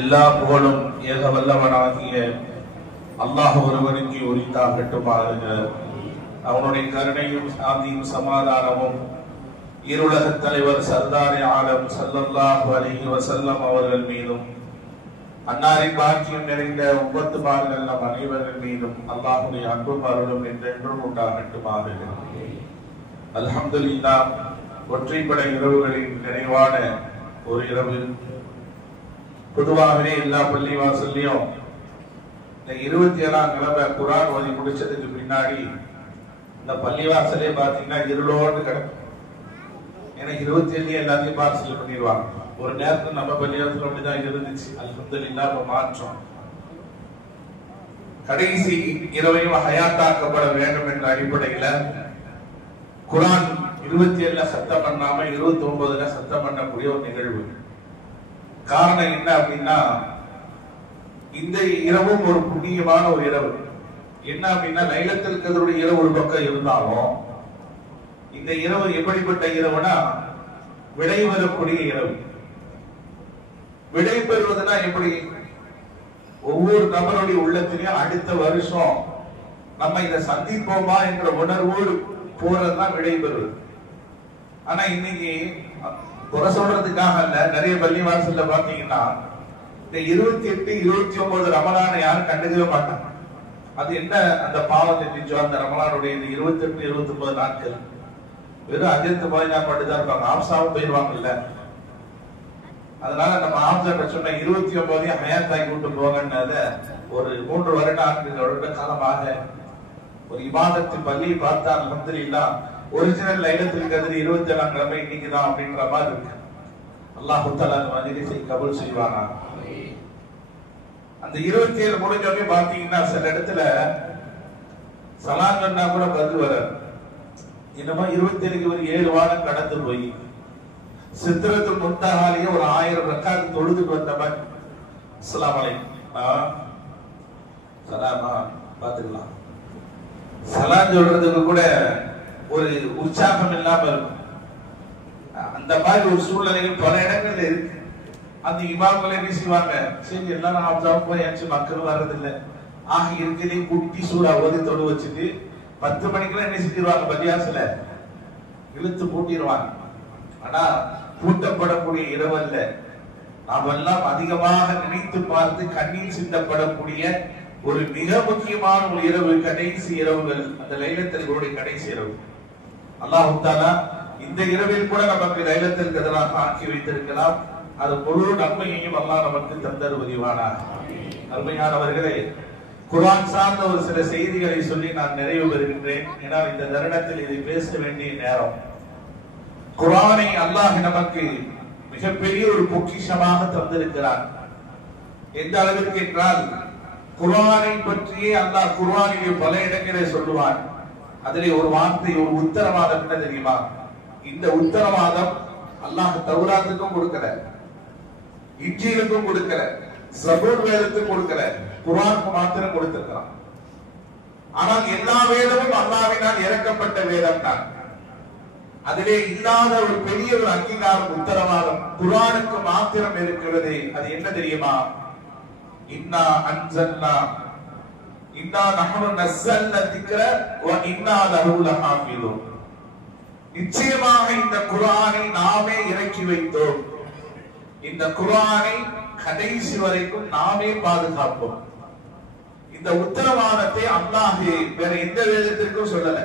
எல்லா புகழும் ஏக வல்லவனாகிய அல்லாஹ் ஒருவனுக்கு உரித்தாகட்டுமாக. அவனுடைய கருணையும் சாந்தியும் சமாதானமும் இருளக தலைவர் சர்தாரே ஆலம் ஸல்லல்லாஹு அலைஹி வஸல்லம் அவர்கள் மீதும் அன்னாரின் பாக்கியம் நிறைந்த உம்மத்து பார்கள் நம் அனைவர்கள் மீதும் அல்லாஹுடைய அன்பும் அருளும் என்றென்றும் உண்டாகட்டுமாக. அல்ஹம்துலில்லாஹ். ஒற்றைப்படை இரவுகளின் நிறைவான ஒரு இரவு. பொதுவாகவே எல்லா பள்ளிவாசல்லையும் இந்த 27ஆம் கிழமை குர்ஆன் ஓதி முடிச்சதுக்கு பின்னாடி இந்த பள்ளிவாசலே பாத்தீங்கன்னா இருளோடு கிடக்கும். ஏன்னா 27 எல்லாத்தையும் பார்சல் பண்ணிடுவாங்க. ஒரு நேரத்தில் நம்ம பள்ளிவாசல் அப்படிதான் இருந்துச்சு. அல்ஹம்துலில்லாஹ் இப்ப மாற்றம். கடைசி இரவையும் ஹயாத்தாக்கப்பட வேண்டும் என்ற அடிப்படையில குர்ஆன் 27 சத்தம் பண்ணாம 29 சத்தம் பண்ணக்கூடிய ஒரு நிகழ்வு. காரணம் என்ன அப்படின்னா, இந்த இரவும் ஒரு புண்ணியமான ஒரு இரவு. என்ன அப்படின்னா, லைலத்துல் கத்ருடைய இரவு ஒரு பக்கம் இருந்தாலும் இந்த இரவு எப்படிப்பட்ட இரவுனா விடை வரக்கூடிய இரவு. விடை பெறுவதுனா எப்படி? ஒவ்வொரு நபருடைய உள்ளத்திலையும் அடுத்த வருஷம் நம்ம இதை சந்திப்போமா என்ற உணர்வோடு போறதுதான் விடை பெறுவது. ஆனா இன்னைக்கு குறை சொல்றதுக்காக அல்ல, நிறைய பள்ளிவாசல்ல பாத்தீங்கன்னா இந்த 28, 29 ரமலானை யாரும் கண்டுக்கவே மாட்டாங்க. அது என்ன அந்த பாவம் தெரிஞ்சோ அந்த ரமலானுடைய 28, 29 நாட்கள் வெறும் அஜத்து பாய்தான் மட்டும்தான் இருப்பாங்க. ஆப்சாவும் போயிருவாங்கல்ல. அதனால நம்ம ஆப்சா சொன்ன 29 ஹயாத்தாய் கூட்டு போங்கன்னு ஒரு 3 வருட காலமாக ஒரு இபாதத்து பள்ளியை பார்த்தா அல்ஹம்துலில்லாஹ் ஒரிஜினல் லைலத்துல் கத்ர் 27ஆம் கிழமை இன்னைக்குதான் அப்படின்ற மாதிரி இருக்கு. அல்லாஹ் தஆலா அந்த மஜ்லிஸை கபூல் செய்வானா. அந்த 27 முடிஞ்சோடனே பாத்தீங்கன்னா சில இடத்துல சலாம் சொன்னா கூட பதில் வராது. என்னமோ 27க்கு ஒரு 7 வாரம் கடந்து போய் சித்ரத்துல் முன்தஹாலியே ஒரு 1000 ரக்காத் தொழுதுட்டு வந்த மாதிரி அஸ்ஸலாமு அலைக்கும் சலாமா பாத்துக்கலாம். சலாம் சொல்றதுக்கு கூட ஒரு உற்சாகம் இல்லாம இருக்கும். அந்த மாதிரி ஒரு சூழ்நிலைகள் பல இடங்கள்ல இருக்கு. அந்த இமாம்களை என்ன செய்வாங்க, சரி எல்லாரும் ஆப்தாவும் போய் மக்கள் வர்றதில்லை, ஆக இருக்கிறதே குட்டி சூறா ஓதி தொடு வச்சுட்டு 10 மணிக்கெல்லாம் என்ன செஞ்சிருவாங்க, பள்ளியாசல இழுத்து பூட்டிடுவாங்க. ஆனா பூட்டப்படக்கூடிய இரவு அல்ல, நாம் எல்லாம் அதிகமாக நினைத்து பார்த்து கண்ணீர் சிந்தப்படக்கூடிய ஒரு மிக முக்கியமான ஒரு இரவு, கடைசி இரவுகள், அந்த லைலத்துல் கத்ருடைய கடைசி இரவு. அல்லாஹ் தஆலா இந்த இரவில் கூட நமக்கு லைலத்துல் கத்ராக ஆக்கி வைத்திருக்கலாம். அது முழு நன்மையையும் அல்லாஹ் நமக்கு தந்தர் புரிவானாக. அருமையானவர்களே, குர்ஆன் சார்ந்த ஒரு சில செய்திகளை சொல்லி நான் நிறைவு பெறுகின்றேன். ஏன்னா இந்த தருணத்தில் இதை பேச வேண்டிய நேரம். குர்ஆனை அல்லாஹ் நமக்கு மிகப்பெரிய ஒரு பொக்கிஷமாக தந்திருக்கிறார். எந்த அளவிற்கு என்றால், குர்ஆனை பற்றியே அல்லாஹ் குர்ஆனிலே பல இடங்களிலே சொல்லுவான். அதிலே ஒரு வார்த்தை, ஒரு உத்தரவாதம் என்ன தெரியுமா? இந்த உத்தரவாதம் அல்லாஹ் தௌராத்துக்கும் கொடுக்கல, இன்ஜீலுக்கும் கொடுக்கல, ஸபூர் வேதத்துக்கும் கொடுக்கல, குர்ஆனுக்கு மாத்திரம் கொடுத்திருக்கிறான். ஆனால் எல்லா வேதமும் அல்லாஹ்வினால் இறக்கப்பட்ட வேதம் தான். அதிலே இல்லாத ஒரு பெரிய ஒரு அங்கீகாரம், உத்தரவாதம் குர்ஆனுக்கு மாத்திரம் இருக்கிறது. அது என்ன தெரியுமா? இன்னா அன்ஸல்னா இன்னா நஹ்னு நஸல்னா திக்ர வ இன்னா லஹு லஹாஃபிதூன். நிச்சயமாக இந்த குர்ஆனை நாமே இறக்கி வைத்தோம், இந்த குர்ஆனை கடைசி வரைக்கும் நாமே பாதுகாப்போம். இந்த உத்தரவாதத்தை அல்லாஹ் வேற எந்த வேதத்திற்கும் சொல்லல.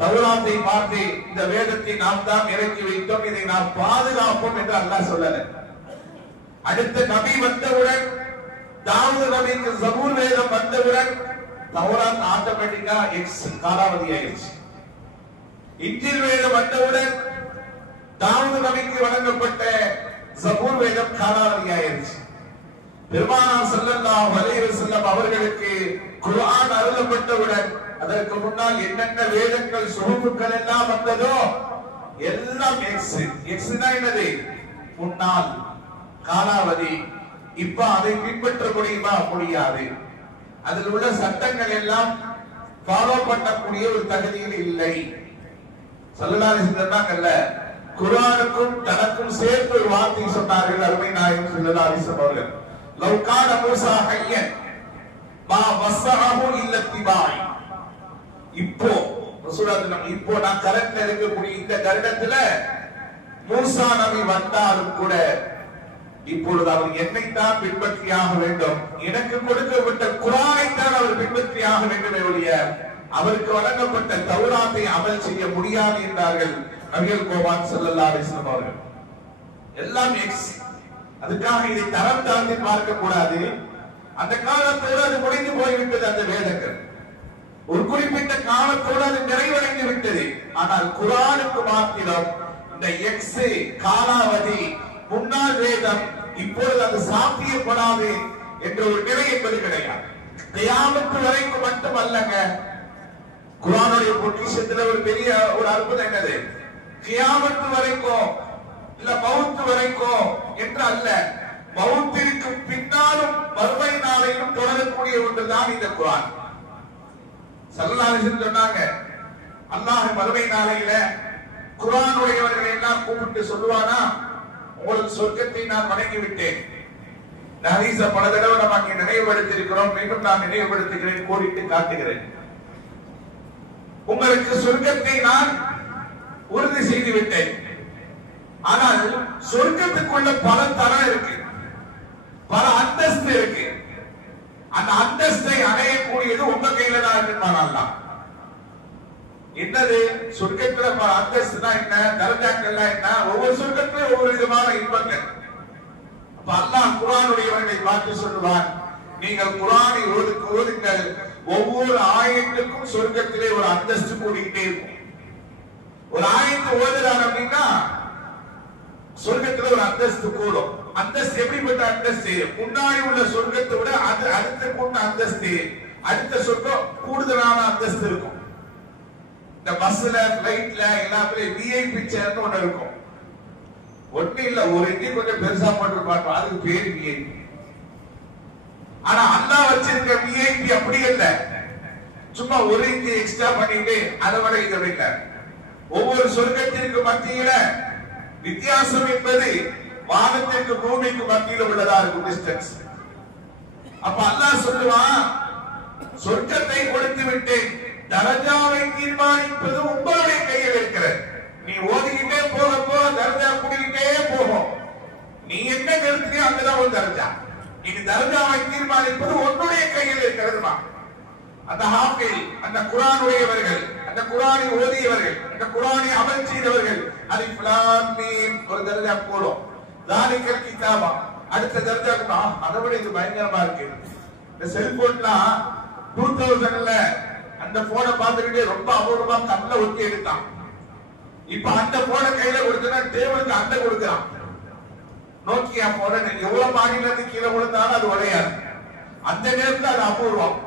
தௌராத்தை பார்த்து இந்த வேதத்தை நாம் தான் இறக்கி வைத்தோம், இதை நாம் பாதுகாப்போம் என்று அல்லாஹ் சொல்லல. அடுத்த நபி வந்தவுடன், தாவூது நபிக்கு ஸபூர் வேதம் வந்தவுடன் தௌராத் ஆட்டோமேட்டிக்கா காலாவதி ஆயிடுச்சு. இன்ஜீல் வேதம் வந்தவுடன் தாவூது நபிக்கு வழங்கப்பட்ட ஸபூர் வேதம் காலாவதி ஆயிடுச்சு. பெருமானார் ஸல்லல்லாஹு அலைஹி வஸல்லம் அவர்களுக்கு குர்ஆன் அருளப்பட்டவுடன் அதற்கு முன்னால் என்னென்ன வேதங்கள் சுஹூஃப்கள் எல்லாம் வந்ததோ எல்லாம் எக்ஸ்னா என்னது? முன்னால் காலாவதி. இப்ப அதை பின்பற்ற முடியுமா? முடியாது. அதில் உள்ள சட்டங்கள் எல்லாம் ஃபாலோ பண்ணக்கூடிய ஒரு தகுதியில் இல்லை. ஸல்லல்லாஹு அலைஹி வஸல்லம் குர்ஆனுக்கும் தனக்கும் சேர்த்து ஒரு வார்த்தை சொன்னார்கள் அருமை நாயகம் ஸல்லல்லாஹு அலைஹி வஸல்லம் அவர்கள். லவ் கான மூஸா ஹய்யன் மா வஸஅஹு இல்ல திபாய். இப்போ ரசூலுல்லாஹ் இப்போ நான் கரண்ட்ல இருக்கக்கூடிய இந்த கருடத்துல மூசா நபி வந்தாலும் கூட இப்பொழுது அவர் என்னைத்தான் பின்பற்றியாக வேண்டும், எனக்கு கொடுக்கப்பட்ட குர்ஆனைத்தான் அவர் பின்பற்றியாக வேண்டுமே ஒழிய அவருக்கு வழங்கப்பட்ட தௌராத்தை அமல் செய்ய முடியாது என்றார்கள் நபிகள் கோபான் ஸல்லல்லாஹு அலைஹி வஸல்லம் அவர்கள். எல்லாம் எக்ஸ். அதுக்காக இதை தரம் தாழ்த்தி பார்க்க கூடாது. அந்த காலத்தோடு அது முடிந்து போய்விட்டது. அந்த வேதங்கள் ஒரு குறிப்பிட்ட காலத்தோடு அது நிறைவடைந்து விட்டது. ஆனால் குர்ஆனுக்கு மாத்திரம் இந்த எக்ஸ் காலாவதி முன்னாள் வேதம் இப்பொழுது அது சாத்தியப்படாது என்ற ஒரு நிலை என்பது கிடையாது. கியாமத் வரைக்கும் மட்டும் அல்லங்க. குர்ஆனுடைய பொக்கிஷத்துல ஒரு பெரிய ஒரு அற்புதம் என்னது, கியாமத் வரைக்கும் இல்ல மவுத் வரைக்கும் என்று அல்ல, மவுத்திற்கு பின்னாலும் மறுமை நாளையும் தொடரக்கூடிய ஒன்றுதான் இந்த குர்ஆன். ஸல்லல்லாஹு அலைஹி வஸல்லம் சொன்னாங்க, அல்லாஹ் மறுமை நாளையில குர்ஆனுடையவர்களை எல்லாம் கூப்பிட்டு சொல்லுவானா, உங்களுக்கு சொர்க்கத்தை நான் வணங்கி விட்டேன். ஹதீஸ பல தடவை நம்ம அங்கே நினைவுபடுத்தி இருக்கிறோம். மீண்டும் நான் நினைவுபடுத்துகிறேன், கோடிட்டு காட்டுகிறேன். உங்களுக்கு சொர்க்கத்தை நான் உறுதி செய்து விட்டேன். ஆனால் சொர்க்கத்துக்குள்ள பல தரம் இருக்கு, பல அந்தஸ்து இருக்கு. அந்த அந்தஸ்தை அடையக்கூடியது உங்க கையில தான் இருக்குமானா. என்னது சொர்க்கத்துல பல அந்தஸ்துனா என்ன, தரஜாக்கள்னா என்ன, ஒவ்வொரு சொர்க்கத்திலும் ஒவ்வொரு விதமான இன்பங்கள். அப்ப அல்லாஹ் குர்ஆனுடையவர்களை பார்த்து சொல்லுவான், நீங்கள் குர்ஆனை ஓதுங்கள், ஒவ்வொரு ஆயத்துக்கும் சொர்க்கத்திலே ஒரு அந்தஸ்து கூடிக்கிட்டே இருக்கும். ஒரு ஆயத்து ஓதுறார் அப்படின்னா சொர்க்கத்துல ஒரு அந்தஸ்து கூடும். அந்தஸ்து எப்படிப்பட்ட அந்தஸ்து, முன்னாடி உள்ள சொர்க்கத்தை விட அது அடுத்த கூட்ட அந்தஸ்து, அடுத்த சொர்க்கம் கூடுதலான அந்தஸ்து இருக்கும். இந்த பஸ்ல பிளைட்ல எல்லாத்துலயும் விஐபி சேர்ந்து ஒண்ணு இருக்கும். ஒண்ணு இல்ல, ஒரு இஞ்சி கொஞ்சம் பெருசா போட்டிருப்பாங்க, அதுக்கு பேரு விஐபி. ஆனா அல்லாஹ் வச்சிருக்க விஐபி அப்படி இல்ல, சும்மா ஒரு இஞ்சி எக்ஸ்ட்ரா பண்ணிட்டு அதை விட இதை விட. ஒவ்வொரு சொர்க்கத்திற்கு மத்தியில வித்தியாசம் என்பது வானத்திற்கு பூமிக்கு மத்தியில உள்ளதா இருக்கும் டிஸ்டன்ஸ். அப்ப அல்லாஹ் சொல்லுவான், சொர்க்கத்தை கொடுத்து விட்டேன், தரஜாவை தீர்மானிப்பது உங்களுடைய கையில் இருக்கிறது. நீ ஓதிக்கிட்டே போக போக தரஜா கூடிக்கிட்டே போகும். நீ என்ன நிறுத்தியோ அங்கதான் ஒரு தரஜா. நீ தரஜாவை தீர்மானிப்பது உன்னுடைய கையில் இருக்கிறதுமா. அந்த ஹாஃபில், அந்த குர்ஆனுடையவர்கள், அந்த குர்ஆனை ஓதியவர்கள், அந்த குர்ஆனை அமல் செய்தவர்கள், அலிஃப் லாம் மீம் ஒரு தரஜா போடும். தாலிகல் கிதாபா அடுத்த தரஜா. அதை விட இது பயங்கரமா இருக்கு. இந்த செல்போன்லாம் 2000ல அந்த போனை பார்த்துக்கிட்டே ரொம்ப அபூர்வமா கண்ணில் ஒட்டி எடுத்தான். இப்ப அந்த போனை கையில கொடுத்தா டேபிளுக்கு அண்டை கொடுக்கிறான். நோக்கியா போன எவ்வளவு மாடியில இருந்து கீழே விழுந்தாலும் அது உடையாது. அந்த நேரத்தில் அது அபூர்வம்.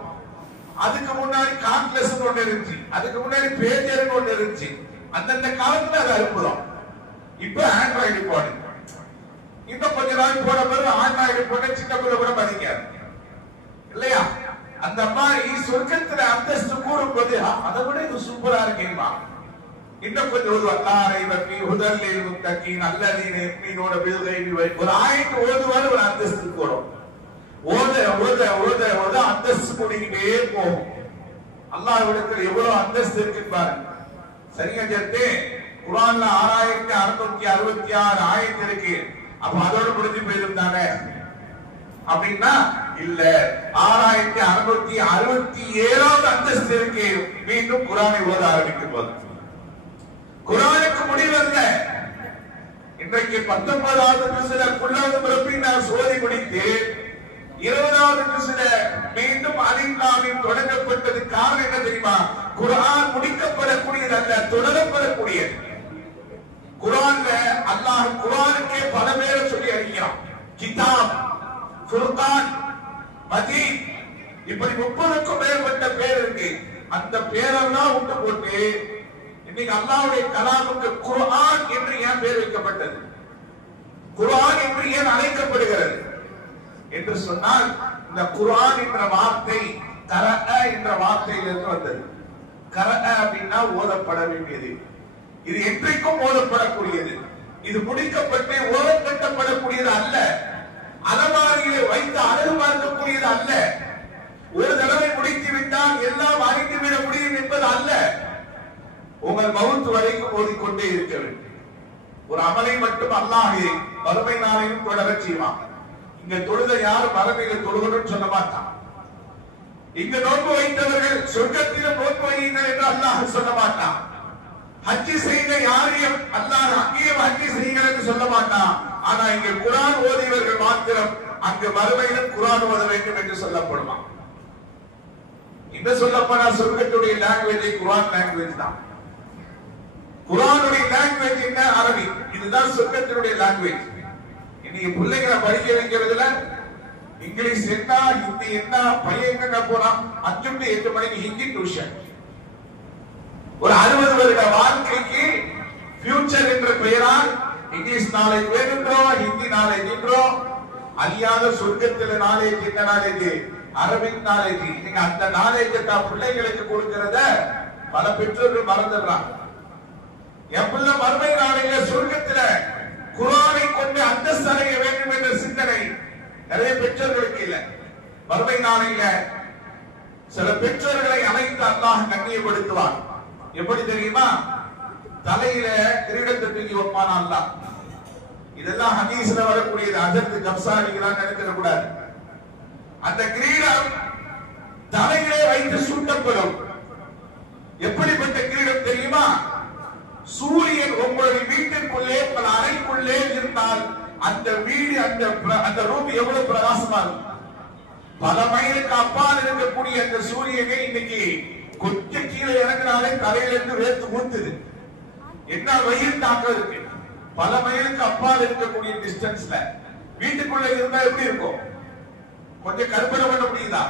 அதுக்கு முன்னாடி கான்கிளஸ் ஒண்ணு இருந்துச்சு, அதுக்கு முன்னாடி பேஜர் ஒண்ணு இருந்துச்சு. அந்தந்த காலத்துல அது அற்புதம். இப்ப ஆண்ட்ராய்டு போன். இன்னும் கொஞ்ச நாள் போன பிறகு ஆண்ட்ராய்டு போன சின்ன பிள்ளை கூட மதிக்காது இல்லையா? அந்த மாதிரி சொர்க்கத்துல அந்தஸ்து கூறும்போது அதை விட இது சூப்பரா இருக்கேமா. இன்னும் கொஞ்சம் ஒரு அல்லாரை பற்றி உதல்லில் முத்தகீன் அல்லதீன யக்மீனூன பில் கைபி ஒரு ஆயத்து ஓதுவாரு ஒரு அந்தஸ்து கூடும். ஓத ஓத ஓத ஓத அந்தஸ்து கூடிக்கிட்டே போகும். அல்லாஹ்விடத்தில் எவ்வளவு அந்தஸ்து இருக்கு பாருங்க. சரியா சேர்த்து குர்ஆன்ல 6666 ஆயத்து இருக்கு. அப்ப அதோட முடிஞ்சு போயிருந்தானே அப்படின்னா இல்ல, 6667வது அந்தஸ்து இருக்கு. மீண்டும் குர்ஆனை ஓத ஆரம்பிக்கும் போது குர்ஆனுக்கு முடிவல்ல. இன்றைக்கு 19வது ஜுஸ்ல குல்லாவது ரப்பினா சோதி முடித்து 20வது ஜுஸ்ல மீண்டும் அலிஃப் லாம் மீம் தொடங்கப்பட்டது. காரணம் என்ன தெரியுமா? குர்ஆன் முடிக்கப்படக்கூடியது அல்ல, தொடரப்படக்கூடியது. குர்ஆன்ல அல்லாஹ் குர்ஆனுக்கே பல பேரை சொல்லி அழைக்கிறான். கிதாப், ஃபுர்கான், மஜீத், இப்படி 30க்கும் மேற்பட்ட பேர் இருக்கு. அந்த பேரெல்லாம் விட்டு போட்டு இன்னைக்கு அல்லாஹ்வுடைய கலாமுக்கு குர்ஆன் என்று ஏன் பேர் வைக்கப்பட்டது, குர்ஆன் என்று ஏன் அழைக்கப்படுகிறது என்று சொன்னால், இந்த குர்ஆன் என்ற வார்த்தை கரஅ என்ற வார்த்தையிலிருந்து வந்தது. கரஅ அப்படின்னா ஓதப்பட வேண்டியது. இது என்றைக்கும் ஓதப்படக்கூடியது. இது முடிக்கப்பட்டு ஓரம் கட்டப்படக்கூடியது அல்ல. அலமாரியிலே வைத்து அழகு பார்க்கக்கூடியது அல்ல. ஒரு தடவை முடித்து விட்டால் எல்லாம் அறிந்து விட முடியும் என்பது அல்ல. உங்கள் மவுத் வரைக்கும் ஓதிக்கொண்டே இருக்க வேண்டும். ஒரு அமலை மட்டும் அல்லாஹ் மறுமை நாளையும் தொடர செய்வான். இங்க தொழுத யாரும் மறுமையில் தொழுகணும்னு சொல்ல மாட்டான். இங்க நோன்பு வைத்தவர்கள் சொர்க்கத்திலும் நோன்பு வையுங்கள் என்று அல்லாஹ் சொல்ல மாட்டான். ஹஜ்ஜி செய்த யாரையும் அல்லாஹ் அங்கேயும் ஹஜ்ஜி செய்யுங்கள் என்று சொல்ல மாட்டான். ஆனா இங்க குர்ஆன் ஓதியவர்கள் மாத்திரம் அங்கு மறுமையிலும் குர்ஆன் ஓத வேண்டும் என்று சொல்லப்படுவான். இந்த சொல்லப்போனா சொர்க்கத்துடைய லாங்குவேஜ் குர்ஆன் லாங்குவேஜ் தான். குர்ஆனுடைய லாங்குவேஜ் என்ன? அரபி. இதுதான் சொர்க்கத்தினுடைய லாங்குவேஜ். இன்னைக்கு பிள்ளைகளை படிக்க வைக்கிறதுல இங்கிலீஷ் என்ன, ஹிந்தி என்ன, பையன் எங்க போனா 5 to 8 மணிக்கு ஹிந்தி டியூஷன். ஒரு 60 வருட வாழ்க்கைக்கு ஃபியூச்சர் என்ற பெயரால் இங்கிலீஷ் நாலேஜ் வேணுன்றோ, ஹிந்தி நாலேஜ் என்றோ, அழியாத சொர்க்கத்தில் நாலேஜ் என்ன நாலேஜ்? Arabic knowledge. நீங்க அந்த நாலேஜ் பிள்ளைகளுக்கு கொடுக்கிறத பல பெற்றோர்கள் மறந்துடுறாங்க. என் பிள்ளை மறுமை நாளையில சொர்க்கத்துல குர்ஆனை கொண்டு அந்தஸ்து அடைய வேண்டும் என்ற சிந்தனை நிறைய பெற்றோர்களுக்கு இல்ல. மறுமை நாளையில சில பெற்றோர்களை அழைத்து அல்லாஹ் கண்ணியப்படுத்துவார். எப்படி தெரியுமா? தலையில கிரீடத்தை தூக்கி வைப்பான் அல்லாஹ். இதெல்லாம் ஹதீஸ்ல வரக்கூடியது. அஜர்த்து கப்சா அடிக்கிறான்னு நினைக்க கூடாது. அந்த கிரீடம் தலையிலே வைத்து சூட்டப்படும். எப்படிப்பட்ட கிரீடம் தெரியுமா? சூரியன் உங்களுடைய வீட்டிற்குள்ளே பல அறைக்குள்ளே இருந்தால் அந்த வீடு அந்த ரூம் எவ்வளவு பிரகாசமா இருக்கும். பல மைலுக்கு அப்பால் இருக்கக்கூடிய அந்த சூரியனை இன்னைக்கு கொஞ்சம் கீழே இறங்கினாலே தலையிலிருந்து வேர்த்து ஊத்துது. என்ன வெயில் தாக்கம் இருக்கு. பல மைலுக்கு அப்பால் இருக்கக்கூடிய டிஸ்டன்ஸ்ல வீட்டுக்குள்ள இருந்தா எப்படி இருக்கும்? கொஞ்சம் கற்பனை பண்ண முடியுதா?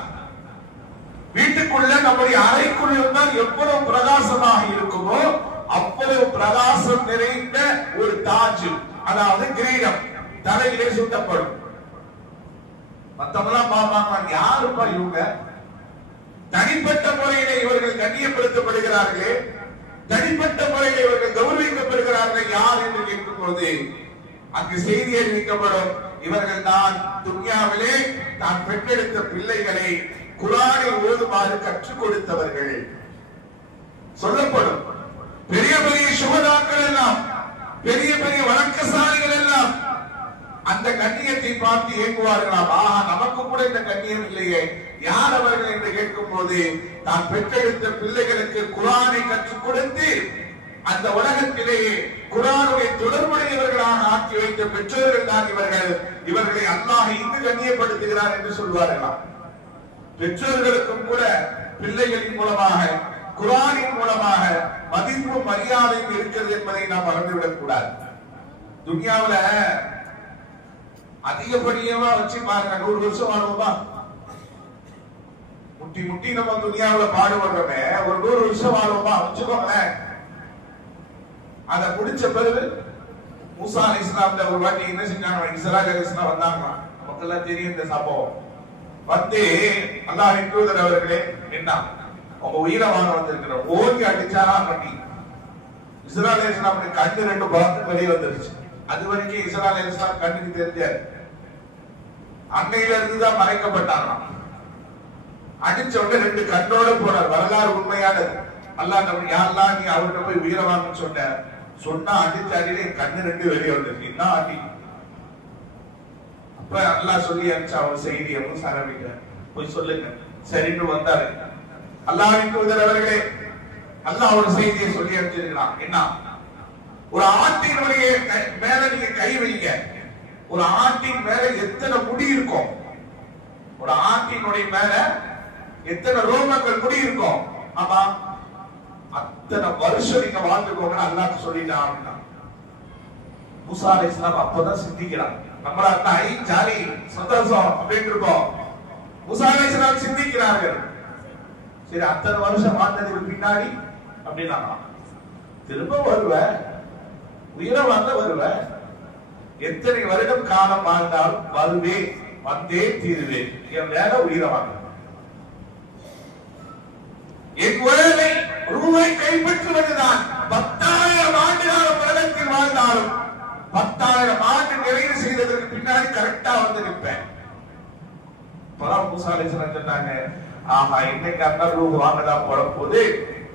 வீட்டுக்குள்ள நம்முடைய அறைக்குள்ள இருந்தால் எவ்வளவு பிரகாசமாக இருக்குமோ அவ்வளவு பிரகாசம் நிறைந்த ஒரு தாஜ், அதாவது கிரீடம் தலையிலே சூட்டப்படும். மத்தவங்களாம் பாப்பாங்க, யாருப்பா இவங்க? தனிப்பட்ட முறையிலே இவர்கள் கண்ணியப்படுத்தப்படுகிறார்களே, தனிப்பட்ட முறையில் இவர்கள் கௌரவிக்கப்படுகிறார்கள் யார் என்று கேட்கும் போது அங்கு செய்தி அறிவிக்கப்படும். இவர்கள் தான் துன்யாவிலே தான் பெற்றெடுத்த பிள்ளைகளை குர்ஆனை ஓதுமாறு கற்றுக் கொடுத்தவர்கள் சொல்லப்படும். பெரிய பெரிய சுகதாக்கள் எல்லாம், பெரிய பெரிய வழக்கசாலிகள் எல்லாம் அந்த கண்ணியத்தை பார்த்து ஏங்குவார்களாம். ஆஹா, நமக்கு கூட இந்த கண்ணியம் இல்லையே, யார் அவர்கள் என்று கேட்கும் போது தான் பெற்றெடுத்த பிள்ளைகளுக்கு குர்ஆனை கற்றுக் கொடுத்து அந்த உலகத்திலேயே குர்ஆனுடைய தொடர்புடையவர்களாக ஆக்கி வைத்த பெற்றோர்கள் தான் இவர்கள். இவர்களை அல்லாஹ் இங்கு கண்ணியப்படுத்துகிறார் என்று சொல்வார்களாம். பெற்றோர்களுக்கும் கூட பிள்ளைகளின் மூலமாக குர்ஆனின் மூலமாக மதிப்பும் மரியாதையும் இருக்கிறது என்பதை நாம் மறந்துவிடக் கூடாது. துன்யாவுல அதிகப்படியமா வச்சு பாருங்க, 100 வருஷம் வாழ்வோமா? முட்டி முட்டி நம்ம துன்யாவுல பாடுபடுறோமே, ஒரு 100 வருஷம் வாழ்வோமா வச்சுக்கோங்களேன். அத முடிச்ச பிறகு மூசா அலைஹிஸ்ஸலாம் ஒரு வாட்டி என்ன செஞ்சாங்க? இஸ்ராயேல் அலைஹிஸ்ஸலாம் வந்தாங்க. நமக்கெல்லாம் தெரியும் இந்த சம்பவம். வந்து அல்லாஹ்வின் தூதர் அவர்களே, என்ன அவங்க உயிரை வாங்க வந்திருக்கிற ஓங்கி அடிச்சாரா கட்டி இஸ்ராயேல் அலைஹிஸ்ஸலாம் கண்ணு 2 பலத்து வெளியே வந்துருச்சு. அது வரைக்கும் இஸ்ராயேல் அலைஹிஸ்ஸலாம் கண்ணுக்கு தெரிஞ்சாரு. அன்னையில இருந்துதான் மறைக்கப்பட்டாங்க. அடிச்ச உடனே 2 கண்ணோட போனார். வரலாறு உண்மையானது. அல்லாஹ் நம்ம யாரெல்லாம் நீ அவர்கிட்ட போய் உயிரை வாங்கன்னு சொன்னா அடிச்ச அடியிலே கண்ணு 2 வெளியே வந்துருக்கு. என்ன அடி? அப்ப அல்லாஹ் சொல்லி அனுப்பிச்ச அவர் செய்தியை சாரமிக்க போய் சொல்லுங்க. சரின்னு வந்தாரு. அல்லாஹ்வின் தூதர் அவர்களே, அல்லாஹ் ஒரு செய்தியை சொல்லி அனுப்பிச்சிருக்கிறான். என்ன? ஒரு ஆட்டினுடைய மேல நீங்க கை வைங்க. ஒரு ஆட்டின் மேல எத்தனை முடி இருக்கும்? ஒரு ஆட்டினுடைய மேல எத்தனை ரோமங்கள் முடி இருக்கும்? ஆமா, அத்தனை வருஷம் நீங்க வாழ்ந்துக்கோங்க அல்லாஹ் சொல்லிட்டான். மூசா அலைஹிஸ்ஸலாம் அப்பதான் சிந்திக்கிறாங்க. நம்மள தாய் ஜாலி சந்தோஷம் அப்படின்னு இருக்கோம். மூசா அலைஹிஸ்ஸலாம் சிந்திக்கிறார்கள். சரி, அத்தனை வருஷம் வாழ்ந்ததுக்கு பின்னாடி அப்படின்னா திரும்ப வருவ, உயிரை வாங்க வருவ, எத்தனை வருடம் காலம் வாழ்ந்தால் வருவேன், வந்தே தீருவேன், என் மேல உயிரை வாங்க. என் உடலை ரூவை கைப்பற்றுவதுதான் 10,000 ஆண்டுகால உலகத்தில் வாழ்ந்தாலும் 10,000 ஆண்டு நிறைவு செய்ததற்கு பின்னாடி கரெக்டா வந்து நிற்பேன். இப்பதான் மூசா அலைஹிஸ்ஸலாம் சொன்னாங்க, ஆஹா இன்னைக்கு அந்த ரூஹ் வாங்கதான் போட போது,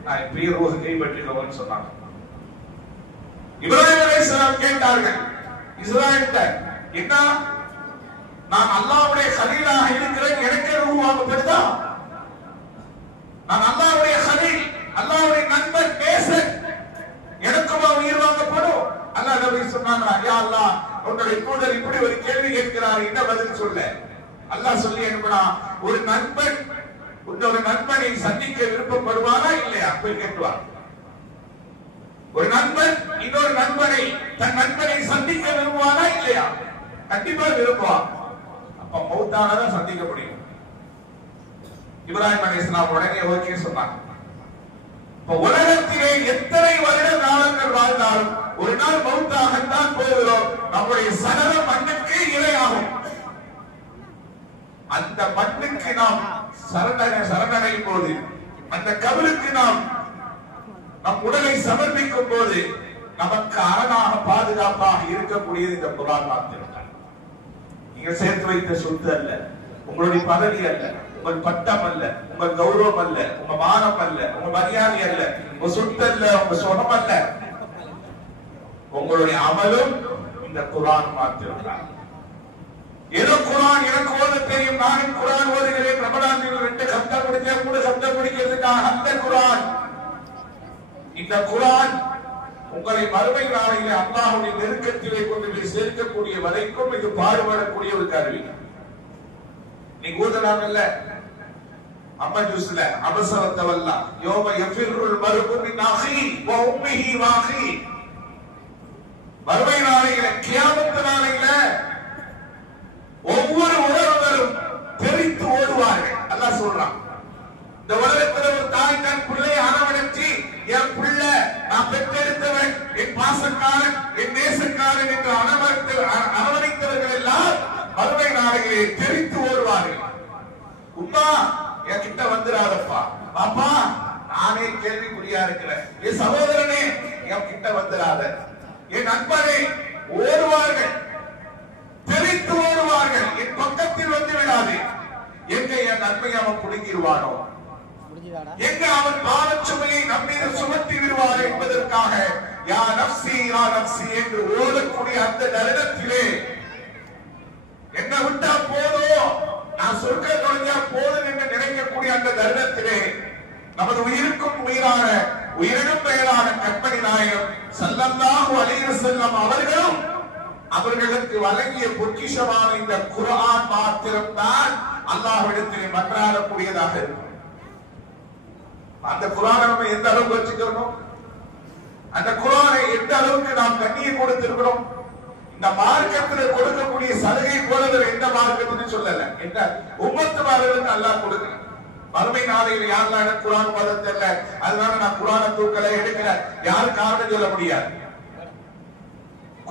நான் இப்பயே ரூஹ் கைப்பற்றிக்கோன்னு சொன்னாங்க. இப்ராஹிம் அலைஹிஸ்ஸலாம் கேட்டார்கள் இஸ்ராயீல்கிட்ட, என்ன நான் அல்லாஹ்வுடைய கலீலாக இருக்கிறேன், எனக்கு ரூஹ் வாங்கப்படுதா? நான் அல்லாஹ்வுடைய கலீல், அல்லாஹ்வுடைய நண்பன், நேசன், எனக்குமா உயிர் வாங்கப்படும்? அல்லாஹ் நபி சொன்னாங்க, யா அல்லாஹ் உன்னுடைய தூதர் இப்படி ஒரு கேள்வி கேட்கிறார், என்ன பதில் சொல்ல? அல்லாஹ் சொல்லி அனுப்பினா, ஒரு நண்பன் இன்னொரு நண்பனை சந்திக்க விருப்பப்படுவாரா இல்லையா? போய் கேட்டுவார். ஒரு நண்பன் இன்னொரு நண்பனை, தன் நண்பனை சந்திக்க விரும்புவாரா இல்லையா? கண்டிப்பா விரும்புவார். அப்ப மௌத்தானதான் சந்திக்க முடியும். இப்ராஹிம் அலைஹிஸ்ஸலாம் உடனே ஓகே சொன்னாங்க. உலகத்திலே எத்தனை வருட காலங்கள் வாழ்ந்தாலும் ஒரு நாள் மௌத்தாகத்தான் போகிறோம். நம்முடைய சடலம் மண்ணுக்கு இரையாகும். அந்த மண்ணுக்கு நாம் சரணடையும் போது, அந்த கபருக்கு நாம் நம் உடலை சமர்ப்பிக்கும் போது நமக்கு அரணாக பாதுகாப்பாக இருக்கக்கூடியது இந்த குர்ஆன் மாத்திரம். நீங்க சேர்த்து வைத்த சொத்து அல்ல, உங்களுடைய பதவி அல்ல, உங்கள் பட்டம் அல்ல, உங்கள் கௌரவம் அல்ல, உங்க மானம் அல்ல, உங்க மரியாதை அல்ல, உங்க சொத்து அல்ல, உங்க சுகம் அல்ல, உங்களுடைய அமலும் இந்த குர்ஆன் மாத்திரம் தான். ஏதோ குர்ஆன் எனக்கு ஓத தெரியும், நானும் குர்ஆன் ஓதுகிறேன், ரமலானில் 2 சப்தம் படிச்சேன், 3 சப்தம் படிக்கிறதுக்காக அந்த குர்ஆன். இந்த குர்ஆன் உங்களை மறுமை நாளையிலே அல்லாஹ்வுடைய நெருக்கத்திலே கொண்டு போய் சேர்க்கக்கூடிய வரைக்கும் இது பாடுபடக்கூடிய ஒரு கருவி. நீங்க ஓதுனாங்கல்ல அம்மா ஜூஸ்ல, அபஸரத்தவல்லா யௌம யஃபிருல் மர்உ மின் அஹீ வ உம்மிஹி வ அஹீ. மறுமை நாளையிலே, கியாமத் நாளையிலே ஒவ்வொரு உறவினரும் தெரித்து ஓடுவார்கள். அல்லாஹ் சொல்றான், இந்த உலகத்தில் ஒரு தாய் தன் பிள்ளையை அரவணைச்சு, என் பிள்ளை நான் பெற்றெடுத்தவன், என் பாசக்காரன், என் நேசக்காரன் என்று அரவணைத்தவர்கள் எல்லாம் மறுமை நாளையிலே தெரித்து ஓடுவார்கள். உம்மா என் கிட்ட வந்துடாதப்பா, பாப்பா நானே கேள்விக்குறியா இருக்கிறேன், என் சகோதரனே என் கிட்ட வந்துடாத, என் நண்பனே, ஓடுவார்கள், தெரித்து ஓடுவார்கள், என் பக்கத்தில் வந்து விடாது. எங்க என் நன்மை அவன் புடுங்கிடுவானோ, எங்க அவன் பாவச்சுமையை நம்மீது சுமத்தி விடுவார் என்பதற்காக யா நஃப்ஸி யா நஃப்ஸி என்று ஓடக்கூடிய அந்த தருணத்திலே, என்ன விட்டா போதும், நான் சொர்க்கம் நுழைஞ்சா போதும் என்று நினைக்கக்கூடிய அந்த தருணத்திலே நமது உயிருக்கும் உயிரான, உயிரினும் மேலான கண்மணி நாயகம் ஸல்லல்லாஹு அலைஹி வஸல்லம் அவர்களும் அவர்களுக்கு வழங்கிய பொக்கிஷமான இந்த குர்ஆன் மாத்திரம் தான் அல்லாஹ்விடத்திலே மன்றாடக்கூடியதாக இருக்கும். அந்த குர்ஆனை நம்ம எந்த அளவுக்கு வச்சுக்கிறோம், அந்த குர்ஆனை எந்த அளவுக்கு நாம் கண்ணியம் கொடுத்திருக்கிறோம், இந்த மார்க்கத்தில் கொடுக்கக்கூடிய சலுகை போல எந்த மார்க்கத்துன்னு சொல்லல, என்ன உம்மத்துமார்களுக்கு அல்லாஹ் கொடுக்கல. மறுமை நாளையில் யாரெல்லாம் எனக்கு குர்ஆன் ஓத தெரியல, அதனால நான் குர்ஆனை தூக்கல எடுக்கல, யாரும் காரணம் சொல்ல முடியாது.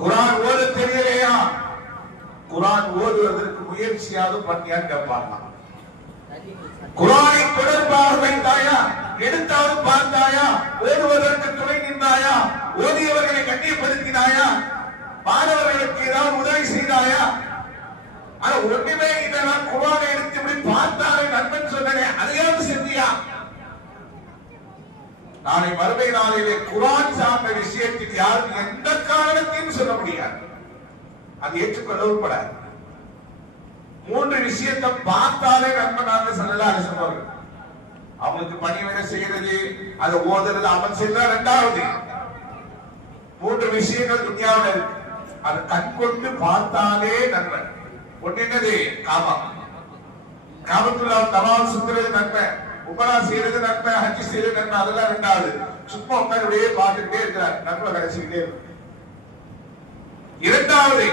குர்ஆன் ஓத தெரியலையா, குர்ஆன் ஓதுவதற்கு முயற்சியாவது பண்ணியான்னு கேட்பாங்க. குர்ஆனை தொடர்பாக வைத்தாயா, எடுத்தாவது பார்த்தாயா, ஓதுவதற்கு துணை நின்றாயா, ஓதியவர்களை கண்ணியப்படுத்தினாயா, மாணவர்களுக்கு ஏதாவது உதவி செய்தாயா? ஆனா ஒண்ணுமே இல்லை. நான் குர்ஆனை எடுத்து இப்படி பார்த்தாலே நண்பன் சொன்னேன், அதையாவது செஞ்சியா? நாளை மறுமை நாளிலே குர்ஆன் சார்ந்த விஷயத்தில் யாரும் எந்த காரணத்தையும் சொல்ல முடியாது, அது ஏற்றுக்கொள்ளப்படாது. 3 விஷயத்தை பார்த்தாலே நண்பனாக ஸல்லல்லாஹு அலைஹி வஸல்லம் அவங்களுக்கு பணிவிடை செய்யறது, அதை ஓதுறது, அமல் செய்யறது 2வது. 3 விஷயங்கள் துன்யாவில் இருக்கு, அதை கண் கொண்டு பார்த்தாலே நன்மை. ஒண்ணு என்னது? காபா, காபத்துல்லாஹ் தவாஃப் சுத்துறது நன்மை, உம்ரா செய்யறது நன்மை, ஹஜ் செய்யறது நன்மை, அதெல்லாம் 2வது. சும்மா உட்கார்ந்தே பார்த்துட்டே இருக்கிறார், நன்மை கிடைச்சிட்டே இருக்கு. 2வது,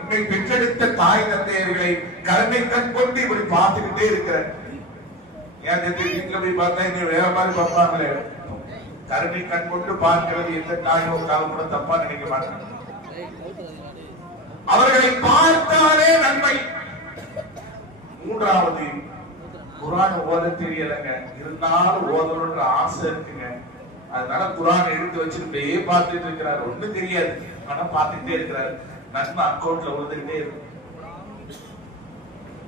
உன்னை பெற்றெடுத்த தாய் தந்தையர்களை கருணை கண் கொண்டு இப்படி பார்த்துக்கிட்டே இருக்கிறார். ஏன் வீட்டுல போய் பார்த்தா இன்னும் வேற மாதிரி பார்ப்பாங்களே, கருணை கண் கொண்டு பார்க்கிறது எந்த தாயோ காலம் கூட தப்பா நினைக்க மாட்டாங்க. அவர்களை பார்த்தாலே நன்மை. 3வது, குர்ஆன் ஓத தெரியலங்க, இருந்தாலும் ஓதணும்ன்ற ஆசை இருக்குங்க, அதனால குர்ஆன் எடுத்து வச்சுக்கிட்டே பார்த்துட்டு இருக்கிறார். ஒண்ணும் தெரியாது, ஆனா பார்த்துக்கிட்டே இருக்கிறாரு, நன்மை அக்கௌண்ட்ல விழுந்துகிட்டே இருக்கு.